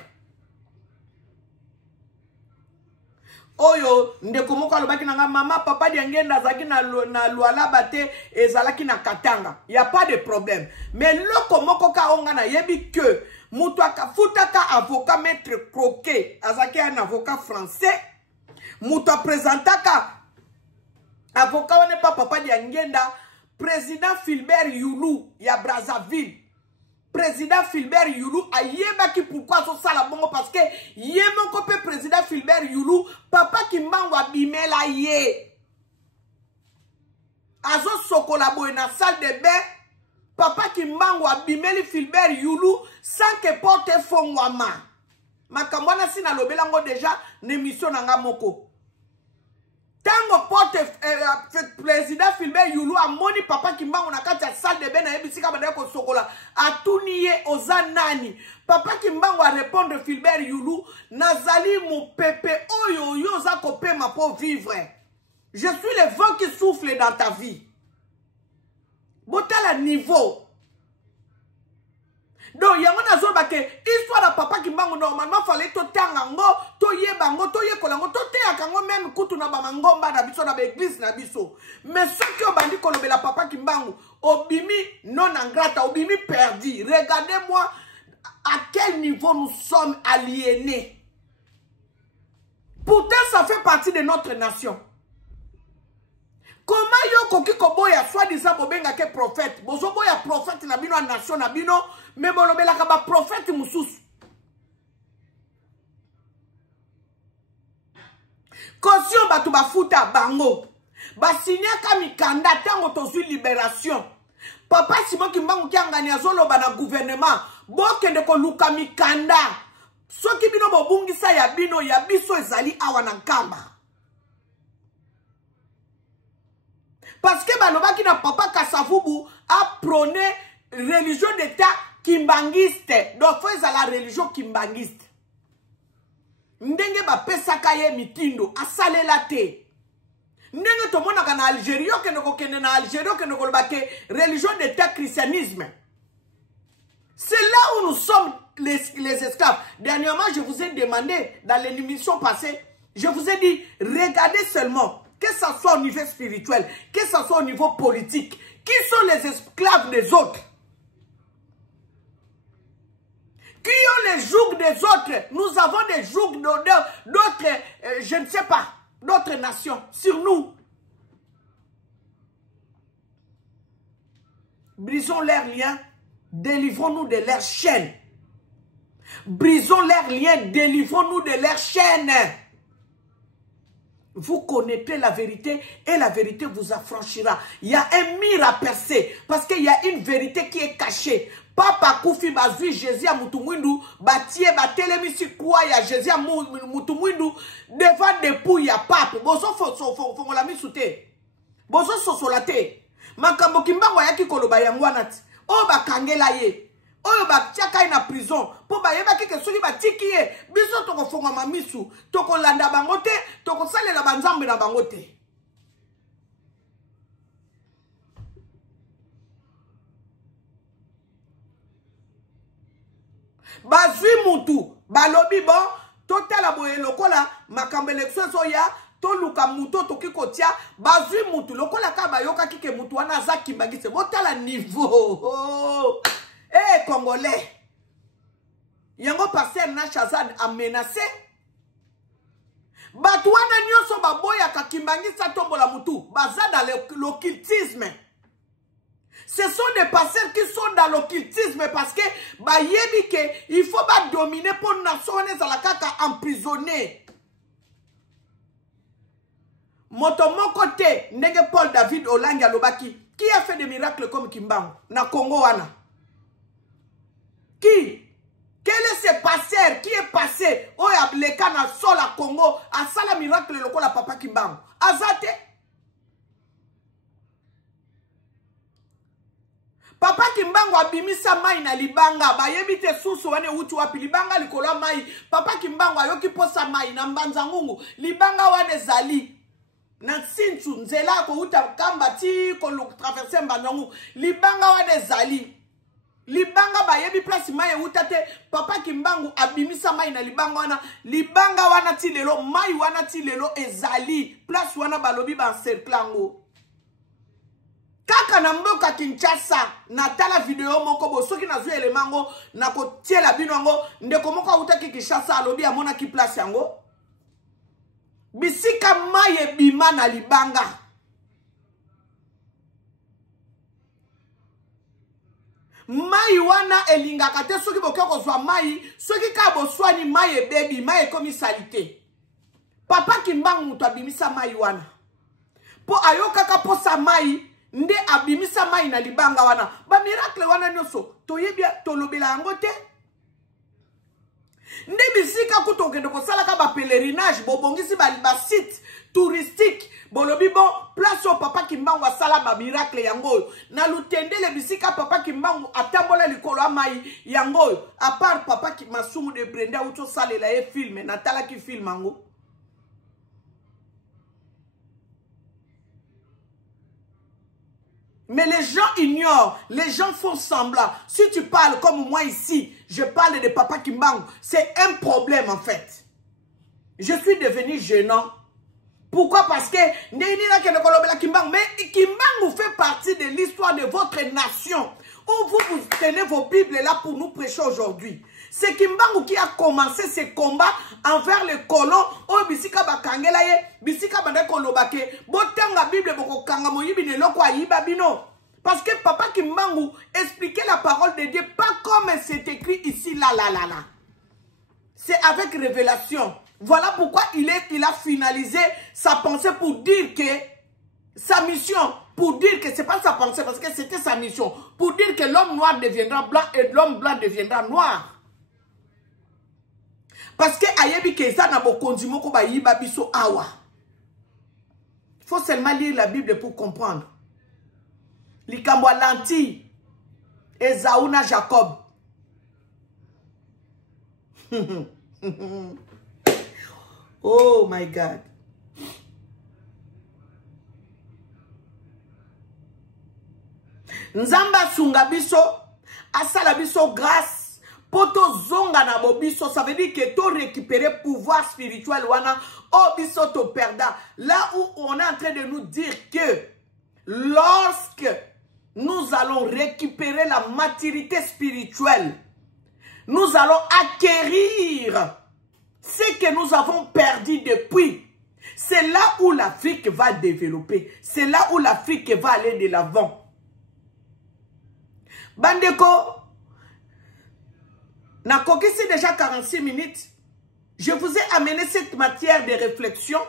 Oyo ndeko moko alobaki nanga mama papa di Ngenda azaki na Luala bate ezalaki na Katanga. Y a pas de problème. Mais loko moko ka onga na yebi que mutu akafutaka avocat maître Croquet azaki un avocat français. Mutu présentaka avocat on n'est pas papa di Ngenda président Philbert Youlou ya Brazzaville. Président Philbert Youlou a yebaki pourquoi so sala bongo parce que yemo kopé président Philbert Youlou papa Kimbangu abimela ye azo sokola boy na salle de bain papa Kimbangu abimeli Philbert Youlou sans que porte fongwama makambwana sina lobelango déjà n'émission nanga moko tango porte président Philbert Youlou a moni papa Kimbangu na kati ya salle de bain na ebisika banda ko sokola atuniye ozanani papa Kimbangu a répondre Philbert Youlou nazali mon pépé oyo yo za kopema pour vivre. Je suis le vent qui souffle dans ta vie. Botala niveau. Donc yango nazo ba ke histoire de papa Kimbangu normalement fallait to tanga ngo to yeba ngo to yekola ngo to teaka ngo même kutu na ba mangomba na biso na ba église na biso. Mais ce qui obandi kolobela papa Kimbangu obimi non ingrata obimi perdu. Regardez-moi à quel niveau nous sommes aliénés. Pourtant ça fait partie de notre nation. Comment yo koki koboya soi-disant bobenga ke prophète? Bozo boya prophète na bino nation na bino, mais bolobela ka ba prophète mususu. Caution batu ba futa bango. Ba signer ka mikanda tango tozui libération. Papa Simon Kimbangu ki angani azolo ba na gouvernement, bokende ko luka mikanda. Soki bino bobungisa ya bino ya biso ezali awa na nkamba. Parce que balobaki na papa Kasavubu a prôné religion d'état kimbangiste. Donc faut la religion kimbangiste. Ndenge ba pesaka ye mitindo asalela te. Ndenge to mona kana Algérie ke noko kende na Algérie ke noko lobake religion d'état christianisme. C'est là où nous sommes les esclaves. Dernièrement, je vous ai demandé dans l'émission passée, je vous ai dit regardez seulement que ce soit au niveau spirituel, que ce soit au niveau politique, qui sont les esclaves des autres? Qui ont les jougs des autres? Nous avons des jougs d'autres, je ne sais pas, d'autres nations sur nous. Brisons leurs liens, délivrons-nous de leurs chaînes. Brisons leurs liens, délivrons-nous de leurs chaînes. Vous connaîtrez la vérité et la vérité vous affranchira. Il y a un mur à percer parce qu'il y a une vérité qui est cachée. Papa Koufi bazui Jésus à Moutoumouindou, batie batelemisi kwa ya Jésus à Moutoumouindou devant dépouille ya pape. Bozo fo la misute. Bozo sosolate. Makambo kimbango yaki koloba yangwanati. O bakangela ye. Oyo ba tiaka na prison po ba yeba ke soki ba tikiye biso toko fonga mamisu toko landa bangote toko salela banzambe na bangote. Bazui mutu balobi bon totala boye lokola makambo election soya to luka muto toki kotia bazui mutu lokola ka bayoka kike mutu wana zaki bagise botala niveau. Oh. Eh, Congolais, yango passer na Chazad a menacé. Batouana nyoso baboya kakimbangisa tombo la mutu. Baza dans l'occultisme. Ce sont des passeurs qui sont dans l'occultisme parce que bayebi ke il faut pas dominer pour nation za la kaka emprisonné. Motomo côté ndenge Paul David Olanga Lobaki qui a fait des miracles comme Kimbangu na Congo wana. Qui? Quel est ce passeur qui est passé au Yableka na sol à Congo à sala miracle le la papa Kimbangu? Azate. Papa Kimbangu abimisa mai na libanga ba yebite susu wane utu wapi libanga likola mai. Papa Kimbangu ayoki posa mai na mbanza ngungu libanga wane zali. Na sintu nzela ko uta kamba ti ko traverser mbanangu libanga wane zali. Libanga ba yebi place mai utate papa Kimbangu abimisa mai na libanga wana ti lelo mai wana ti lelo ezali place wana balobi ba cerclango kaka na mboka Kinshasa na tala video moko bo soki na zwe elemango na ko tiela bino ngo ndeko moko utaki Kinshasa alobi amona ki place yango bisika mai ebima na libanga. Mai wana elingaka te soki bokoko zwa mai soki ka boswani mai ebebi mai ekomi salite. Papa Kimbangu mutu abimisa mai wana po ayokaka posa mai nde abimisa mai na libanga wana ba miracle wana nyoso toyebia tolobela yango te. Nde bisika kutokende kosala ka ba pèlerinage bobongisi ba site touristique bolobi bon place au papa Kimbangu asala ba miracle yango na lutendele bisika papa Kimbangu atambola likolo amai yango à part papa Masumu de Brenda uto salela e film na tala ki film yango. Mais les gens ignorent, les gens font semblant. Si tu parles comme moi ici, je parle de papa Kimbangu, c'est un problème en fait. Je suis devenu gênant. Pourquoi? Parce que mais Kimbangu fait partie de l'histoire de votre nation. Ou vous tenez vos Bibles là pour nous prêcher aujourd'hui. C'est Kimbangu qui a commencé ce combat envers les colons. Oh, bisika bakangela ye, bisika bande kolobake. Botanga Bible boko kanga moyibi ne loko ayiba bino. Parce que Papa Kimbangu expliquait la parole de Dieu pas comme c'est écrit ici, là. C'est avec révélation. Voilà pourquoi il a finalisé sa pensée pour dire que sa mission, pour dire que c'est pas sa pensée, parce que c'était sa mission, pour dire que l'homme noir deviendra blanc et l'homme blanc deviendra noir. Parce que ayebi ke ça na bokonzi moko ba yiba biso awa. Il faut seulement lire la Bible pour comprendre. Likambo lanti Esaú na Jacob. Oh my God. Nzamba sunga biso asala biso grâce. Poto zonga na bobiso, ça veut dire que tu récupérer pouvoir spirituel wana obiso to perda. Là où on est en train de nous dire que lorsque nous allons récupérer la maturité spirituelle, nous allons acquérir ce que nous avons perdu depuis. C'est là où l'Afrique va développer. C'est là où l'Afrique va aller de l'avant. Bandeko, c'est déjà 46 minutes. Je vous ai amené cette matière de réflexion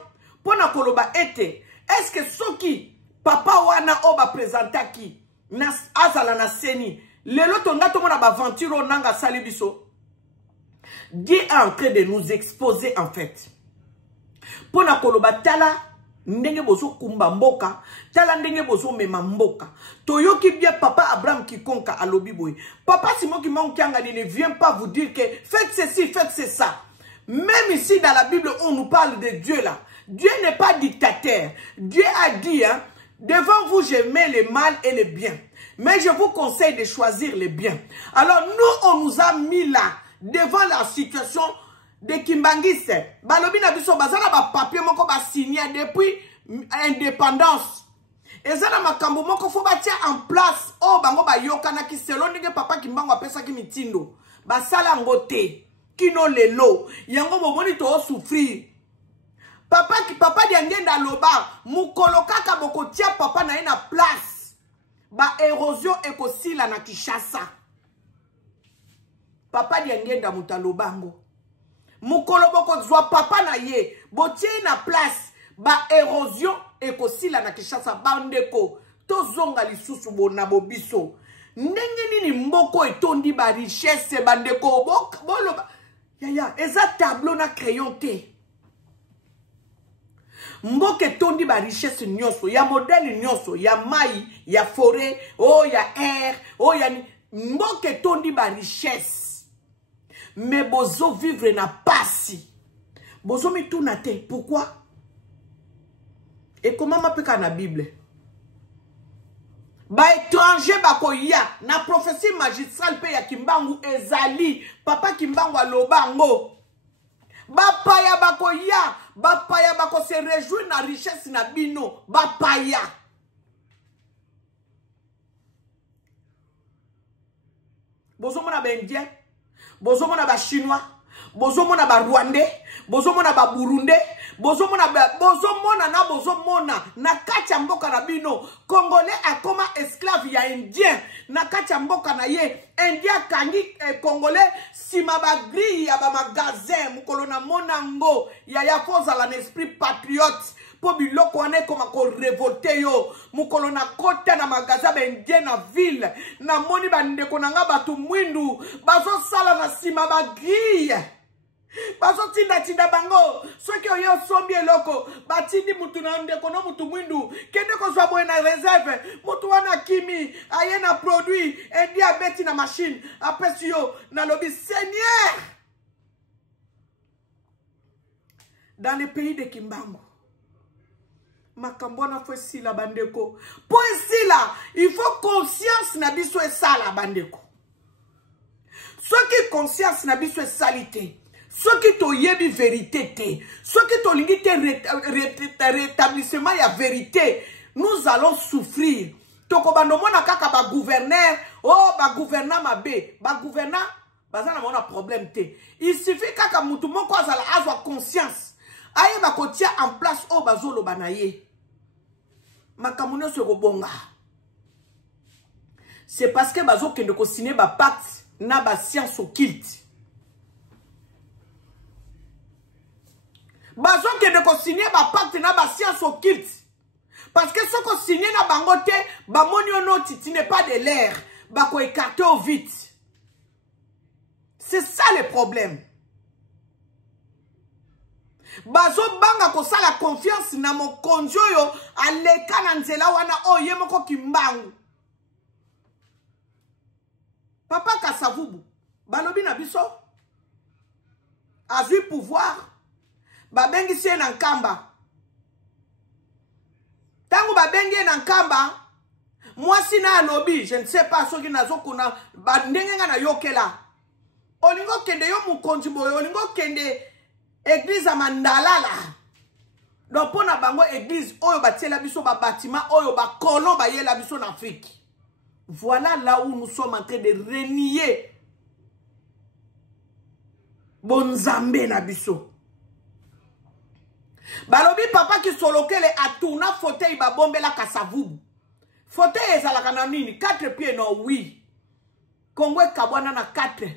pour na koloba ete. Est-ce que ce qui papa wana oba présenta qui na azala na seni lelo tonga to mona ba aventure nanga salibiso. Dieu est en train de nous exposer en fait. Pour na koloba tala ndenge bozo kumba mboka, tala ndenge bozo mema mboka. Toyoki bien papa Abraham Kikonka alobi boy. Papa Simon Kimonkianga ne vient pas vous dire que faites ceci, faites ça. Même ici dans la Bible on nous parle de Dieu là. Dieu n'est pas dictateur. Dieu a dit hein, devant vous je mets le mal et le bien. Mais je vous conseille de choisir le bien. Alors nous on nous a mis là devant la situation de Kimbangis, balobi na biso bazala ba papier moko ba signé depuis indépendance. Et ça na makambo moko faut batia en place o bango ba yokana ki selon ndenge papa Kimbangu apesa ki mitindo. Ba sala ngote kino lelo yango momoni to souffrir. Papa di ngenda loba mukolo kaka boko tia papa na ina place. Ba érosion ekosila na Kinshasa. Papa di ngenda mutalobango. Mukolo boko zwa papa na ye botie na place ba érosion ekosila na Kinshasa bandeko tozonga lisusu bona bobiso ndenge nini mboko etondi ba richesse bandeko boloba ya eza tableau na crayon te mboko etondi ba richesse nyonso ya modèle nyonso ya mai ya forêt oh ya air oh ya mboko etondi ba richesse. Mais bozo vivre na pasi. Bozo mi tout na te. Pourquoi? Et comment m'appelle na Bible? Ba étranger bako ya. Na prophétie magistrale pe ya Kimbangu ezali. Papa Kimbangu alobango. Ba paya bako ya. Ba paya bako se réjouir na richesse na bino. Ba paya. Bozo mona bendien. Bozo mona ba chinois, bozo mona ba rwandais, bozo mona ba burundais, bozo mona na kacha mboka na bino. Congolais a koma esclave ya indien na kacha mboka na ye. Indien kangi congolais sima ba grille ya ba magasin mukolo na monango ya foza la esprit patriote. Po biloko wane koma ko révolter yo mukolo na kota na magasin bendie na ville na moni bandeko na nga batu mwindu bazo sala na sima ba grille bazo tinda bango soki oyo sombi eloko batindi mutu na ndeko no mutu mwindu kende ko zwa boye na réserve mutu wana kimi aye na produit et diabète na machine apesi yo na lobi Seigneur dans le pays de Kimbangu. Makambona fo sila bandeko. Po sila, il faut conscience na biso e sala bandeko. Ce qui conscience na biso e salite. Ce qui to yebi vérité te. Ce qui to lingite rétablissement ya vérité. Nous allons souffrir. toko bandomona kaka ba gouverneur oh ba gouverneur mabe ba gouverneur bazana mona problème te il suffit kaka mutu moko azala azwa conscience aye ba kotia en place oh bazolo banaye makamuno se robonga c'est parce que bazo kende ko signer ba pacte na ba science occulte bazo kende ko signer ba pacte na ba science occulte parce que ce qu'on signe na bangote ba moniono titi n'est pas de l'air ba ko écarter au vite. C'est ça le problème. Bazo banga ko sala confiance na mo konjo yo aleka na nzela wana oye moko kimbangu. Papa Kasavubu balobi na biso azui pouvoir babengi sie na nkamba. Tangu babengi na nkamba mwasi na alobi je ne sais pas soki nazokuna bandenge nga na yokela. Olingo kende yo mukonzi boyo olingo kende église à Mandalala. Donc pour na bango église oyo batiela biso ba bâtiment oyo ba kolon ba yela biso en Afrique. Voilà là où nous sommes en train de renier bonzambe na biso. Balobi papa qui solokele atuna fauteuil ba bombela Kasavubu. Fauteuil ezalaka na nini 4 pieds non oui. Kongwe kabwana na 4.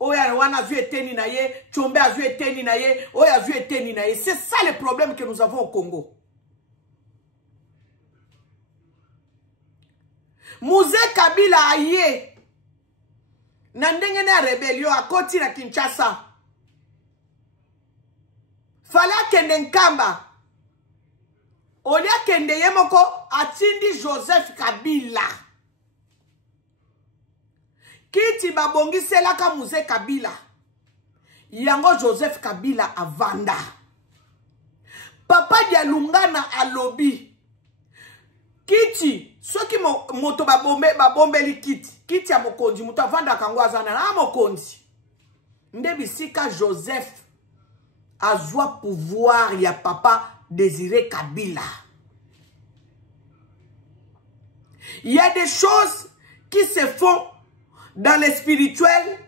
Oya wana vu eteni na ye, Chombe a vu eteni na ye, oya vu eteni na ye. C'est ça le problème que nous avons au Congo. Mouze Kabila aye. Nandenge na rébellion à koti na Kinshasa. Fala kende nkamba. Olia kende yemoko atindi Joseph Kabila. Kiti babongi selaka Mouze Kabila. Yango Joseph Kabila avanda. Papa Dialungana alobi. Kiti soki moto babombe li kiti. Kiti ya mokonzi muto avanda kangwazana na mokonzi. Ndebisika Joseph azwa pouvoir ya papa Désiré Kabila. Il y a des choses qui se font dans le spirituel,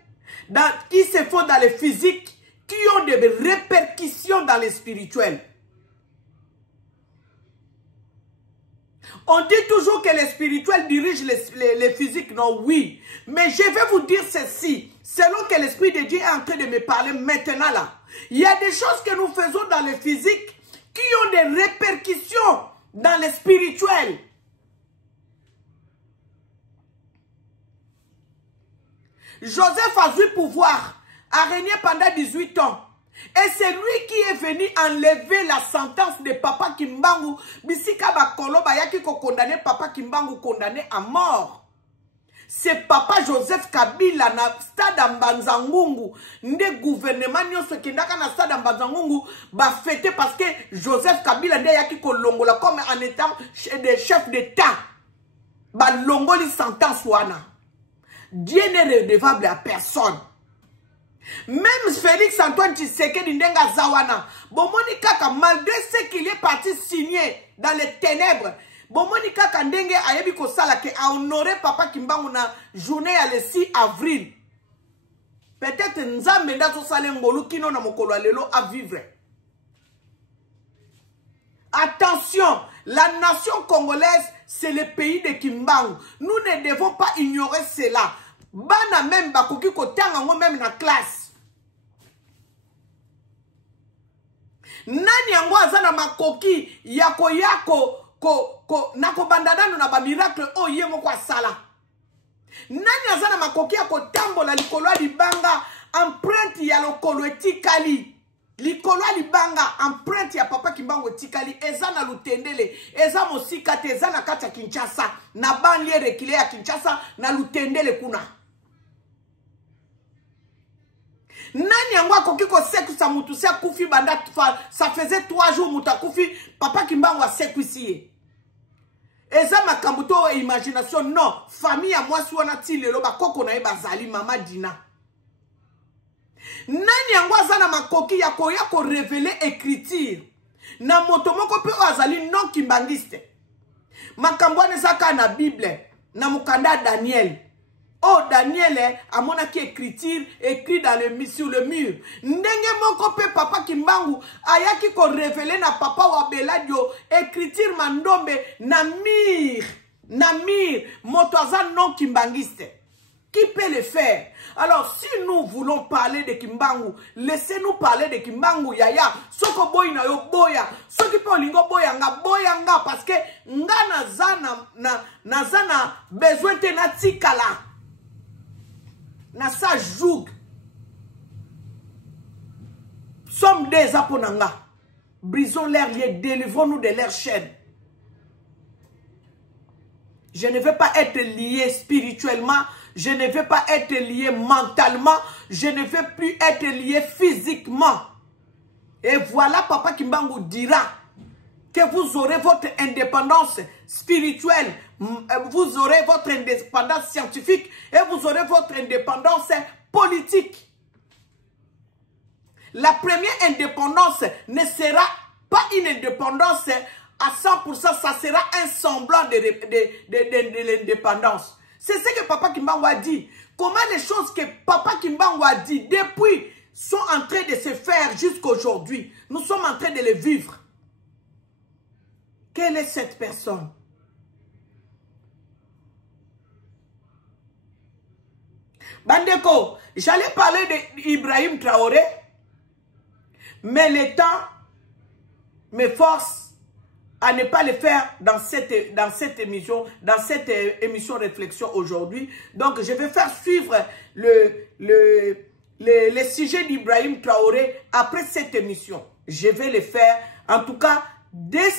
qui se font dans le physique, qui ont des répercussions dans le spirituel. On dit toujours que le spirituel dirige le physique. Non, oui. Mais je vais vous dire ceci. Selon que l'Esprit de Dieu est en train de me parler maintenant là. Il y a des choses que nous faisons dans le physique qui ont des répercussions dans le spirituel. Joseph a eu pouvoir à régner pendant 18 ans. Et c'est lui qui est venu enlever la sentence de Papa Kimbangu. Bisika bakolo bayaki ko condamné Papa Kimbangu condamné à mort. C'est Papa Joseph Kabila na stade Mbanzangungu. Nde gouvernement nyonso kendaka na stade Mbanzangungu ba fêter parce que Joseph Kabila nde yaki ko longola comme en étant des chefs d'État. Ba longoli sentence wana. Dieu n'est redevable à personne. Même Félix Antoine Tshisekedi Ndenga Zawana, bomoni kaka malgré ce qu'il est parti signer dans les ténèbres, bomoni kaka ndenge ayebi ko sala ke a honoré Papa Kimbangu na journée à le 6 avril. Peut-être nzambe ndato sale ngolu kino na mokolo lelo à vivre. Attention, la nation congolaise, c'est le pays de Kimbangu. Nous ne devons pas ignorer cela. Bana même bakoki ko tanga même na classe. Nani yango azana makoki yako nako bandadano na ba miracle o yemo kwa sala. Nani azana makoki yako tambola likolo libanga empreinte ya lokolo etikali. Likolo libanga empreinte ya Papa Kimbangu etikali eza na Lutendele, eza mosika te eza na kati ya Kinshasa, na banlieue reculée ya Kinshasa na Lutendele kuna. Nani yango akoki ko seku sa mutu se kufi banda ça faisait 3 jours muta kufi Papa Kimbangu a seku ici. Eza makambuto e imagination non, famille ya mwasi wana ti lelo ba koko na ye bazali mama Dina. Nani yango azana makoki ya ko révéler écriture na moto moko pe azali non kimbangiste. Makambouane zaka na Bible. Na mukanda Daniel. Oh, Daniel, à mon qui écriture, écrit sur le mur. Ndenge moko pe papa Kimbangu, ayaki ko révélé na papa Wabeladio, écriture mandombe, namir, motoza non kimbangiste. Qui peut le faire? Alors, si nous voulons parler de Kimbangu, laissez-nous parler de Kimbangu, yaya. Soko boy na yo boya. Soki pe olingo boya nga, parce que nga nazana besoin te na tikala. Na sa joug. Somme des aponanga. Brisons leurs liens, délivrons-nous de leurs chaînes. Je ne veux pas être lié spirituellement. Je ne veux pas être lié mentalement. Je ne veux plus être lié physiquement. Et voilà, Papa Kimbangu dira que vous aurez votre indépendance spirituelle, vous aurez votre indépendance scientifique et vous aurez votre indépendance politique. La première indépendance ne sera pas une indépendance à 100%, ça sera un semblant de l'indépendance. C'est ce que Papa Kimbangu a dit. Comment les choses que Papa Kimbangu a dit depuis sont en train de se faire jusqu'à aujourd'hui. Nous sommes en train de les vivre. Quelle est cette personne? Bandeko, j'allais parler d'Ibrahim Traoré, mais le temps me force à ne pas le faire dans cette émission réflexion aujourd'hui. Donc, je vais faire suivre le sujet d'Ibrahim Traoré après cette émission. Je vais le faire. En tout cas, dès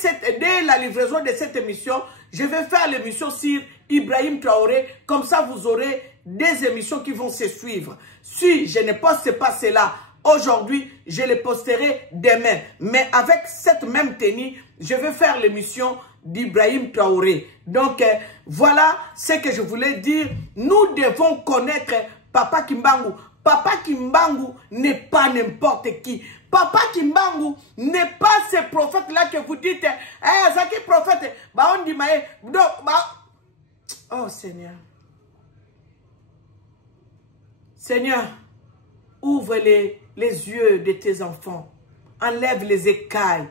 la livraison de cette émission, je vais faire l'émission sur Ibrahim Traoré. Comme ça, vous aurez des émissions qui vont se suivre. Si je ne poste pas cela aujourd'hui, je les posterai demain. Mais avec cette même tenue, je vais faire l'émission d'Ibrahim Traoré. Donc, voilà ce que je voulais dire. Nous devons connaître Papa Kimbangu. Papa Kimbangu n'est pas n'importe qui. Papa Kimbangu n'est pas ce prophète-là que vous dites. Eh, Zaki prophète. Bah, on dit, oh, Seigneur. Seigneur, ouvre les yeux de tes enfants. Enlève les écailles.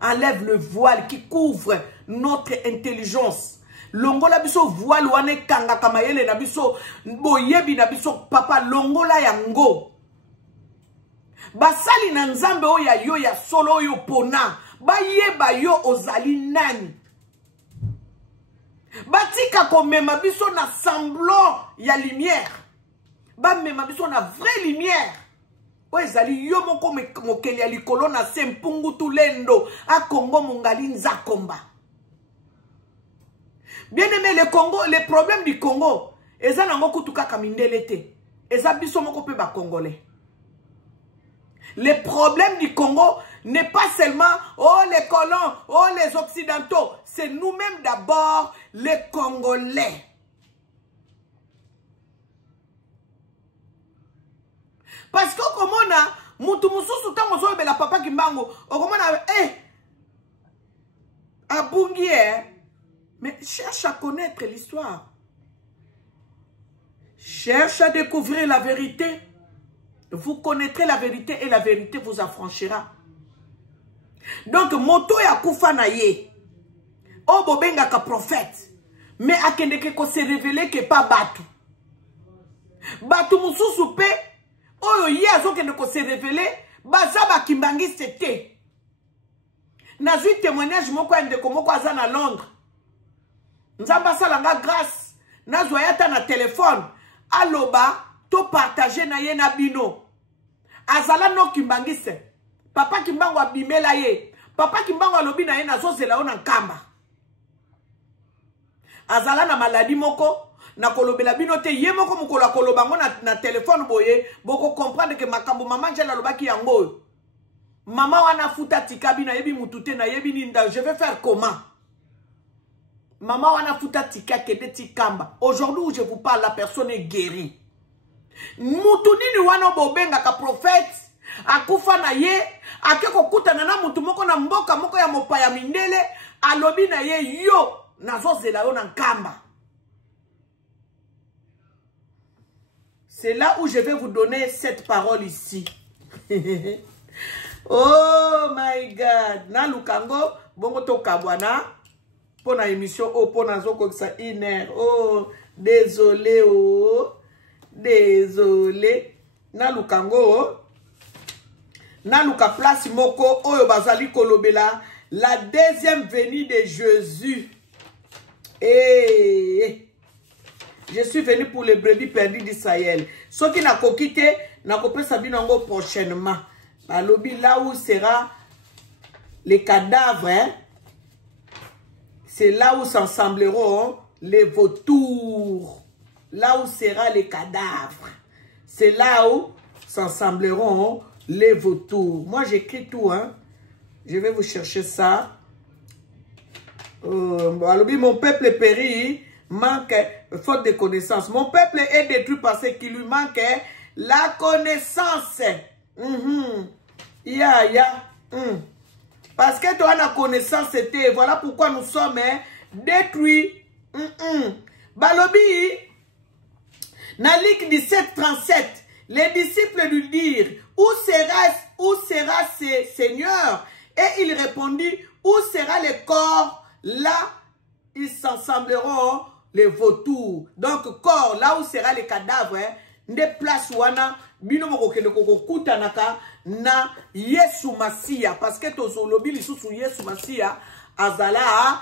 Enlève le voile qui couvre notre intelligence. Longola biso voile wane kanga kamayele na biso boyebi na biso papa longola yango. Basali na nzambe oya yo ya solo yo pona. Bayeba yo ozali nani. Batika komema biso na semblant ya lumière. Ba mema biso na vraie lumière. Oezali yo moko mokeli ya likolo na sempungu tulendo a Congo mungali nzakomba. Bien aimé, le Congo, les problèmes du Congo, eza nango kutuka kamindelete. Eza biso moko pe ba congolais. Les problèmes du Congo n'est pas seulement oh les colons, oh les occidentaux, c'est nous-mêmes d'abord les Congolais. Parce que comme on a mutu mususu tango so bela Papa Kimbangu, comme on a abungi mais cherche à connaître l'histoire. Cherche à découvrir la vérité. Vous connaîtrez la vérité et la vérité vous affranchira. Donc, moto ya kufa na ye. O bobenga ka prophète. Mais akendeke ko se révéler que pas batu. Batu mususu pe. Oyo ye azokende ko se révéler. Baza ba kimbangiste te. Nazui témoignage moko ndeko moko aza na Londres. Nzamba salanga grâce. Nazoyata na téléphone. Aloba. To partager na ye na bino. Azala no kimbangiste. Papa Kimbangu abimela ye. Papa Kimbangu alobi na ye na zozela ona nkamba. Azala na maladi moko. Na kolobela bino te. Ye moko mukola kolobango na téléphone boye. Boko comprendre que makambo maman njela lobaki yango. Maman wana futa tikabi na yebi mutute na yebi ninda. Je vais faire comment? Maman wana futa tika kede tikamba. Aujourd'hui où je vous parle, la personne est guérie. Mutu nini wana bobenga ka prophète akufa na ye akeko kuta na mutu moko na mboka moko ya mopaya mindele alobi na ye yo nazozela yo na nkamba. C'est là où je vais vous donner cette parole ici. Oh my God. Na lukango, bongo to kabwana. Pour la émission, oh, pour la zone ça, 1 heure. Oh, désolé, oh. Désolé. Na lukango, na luka place moko, oh, bazali kolobela. La deuxième venue de Jésus. Et je suis venu pour les brebis perdues d'Israël. Ceux qui n'ont pas quitté, n'ont pas sabinango prochainement. Balobi, là où sera les cadavres, hein? C'est là où s'assembleront les vautours. Là où sera les cadavres. C'est là où s'assembleront les vautours. Moi, j'écris tout, hein. Je vais vous chercher ça. Mon peuple périt, manque faute de connaissance. Mon peuple est détruit parce qu'il lui manque la connaissance. Parce que tu as la connaissance, c'était. Voilà pourquoi nous sommes détruits. Balobi, dans Luc 17:37, les disciples lui dirent, où sera ce Seigneur? Et il répondit, où sera le corps? Là, ils s'assembleront les vautours. Donc, corps, là où sera les cadavres, des places wana, bino mokokende kokokutanaka na Yesu Masia. Parce que tozolobi lisusu Yesu Masia, azala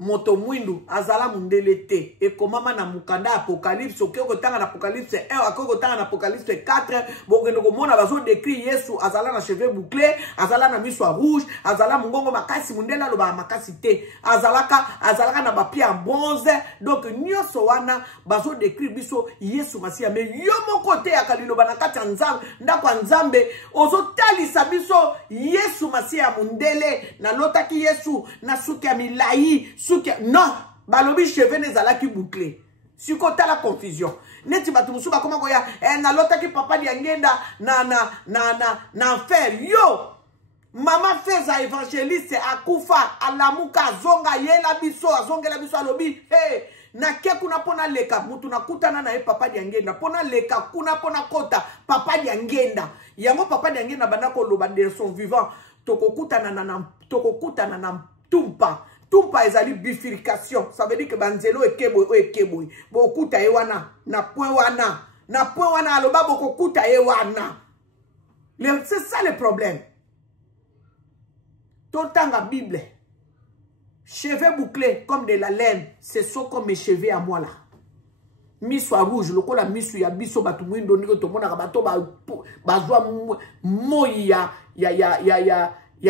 moto mwindu, azala mundelete. Et comment na mukanda apocalypse, okoko tanga na apocalypse 1, okoko tanga na apocalypse 4, bokende komona bazo décrit Yesu, azala na cheveux bouclés, azala na miso rouge, azala mungongo makasi mundela loba makasi te, azalaka na bapie en bronze. Donc nyoso wana bazo décrit biso Yesu Masia. Mais yo moko te akalilo banakati nzambe, ndako nzambe, ozo talisa biso Yesu Masia mundele, na lotaki Yesu na suki ya milai. Non, balobi cheveux ne zala ki bouclé. Sukota la confusion. Neti batumusuka koma koya na lota ki papa diangenda na enfer. Yo, mama feza évangéliste akufa alamuka zonga yela biso azongela biso alobi hey na ke kuna pona leka mutu na kutana na papa diangenda pona leka kuna pona kota papa diangenda yango papa diangenda bandako loba de son vivant tokokutana na tumpa. Tumpa ezali bifurcation. Ça veut dire que banzelo ekeboy. Bokuta ewana. Na point wana aloba bokuta ewana. C'est ça le problème. Totanga Bible. Cheveux bouclés comme de la laine. Ce sont comme mes cheveux à moi là. Miso à rouge. Le la miso ya biso batu mwindo niko tomona bato bazwa moi ya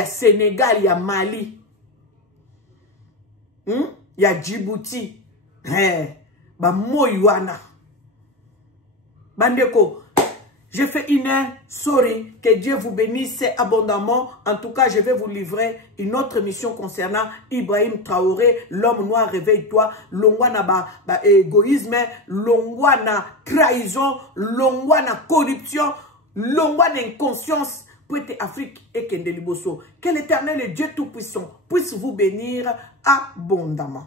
Sénégal ya Mali. Ya Djibouti. Ba moywana. Bandeko, je fais 1 heure. Sorry. Que Dieu vous bénisse abondamment. En tout cas, je vais vous livrer une autre mission concernant Ibrahim Traoré. L'homme noir, réveille-toi. Longwana ba égoïsme. Longwana trahison. Longwana corruption. Longwana inconscience. Prêtez Afrique et Kendeliboso. Que l'Éternel et Dieu Tout-Puissant puisse vous bénir abondamment.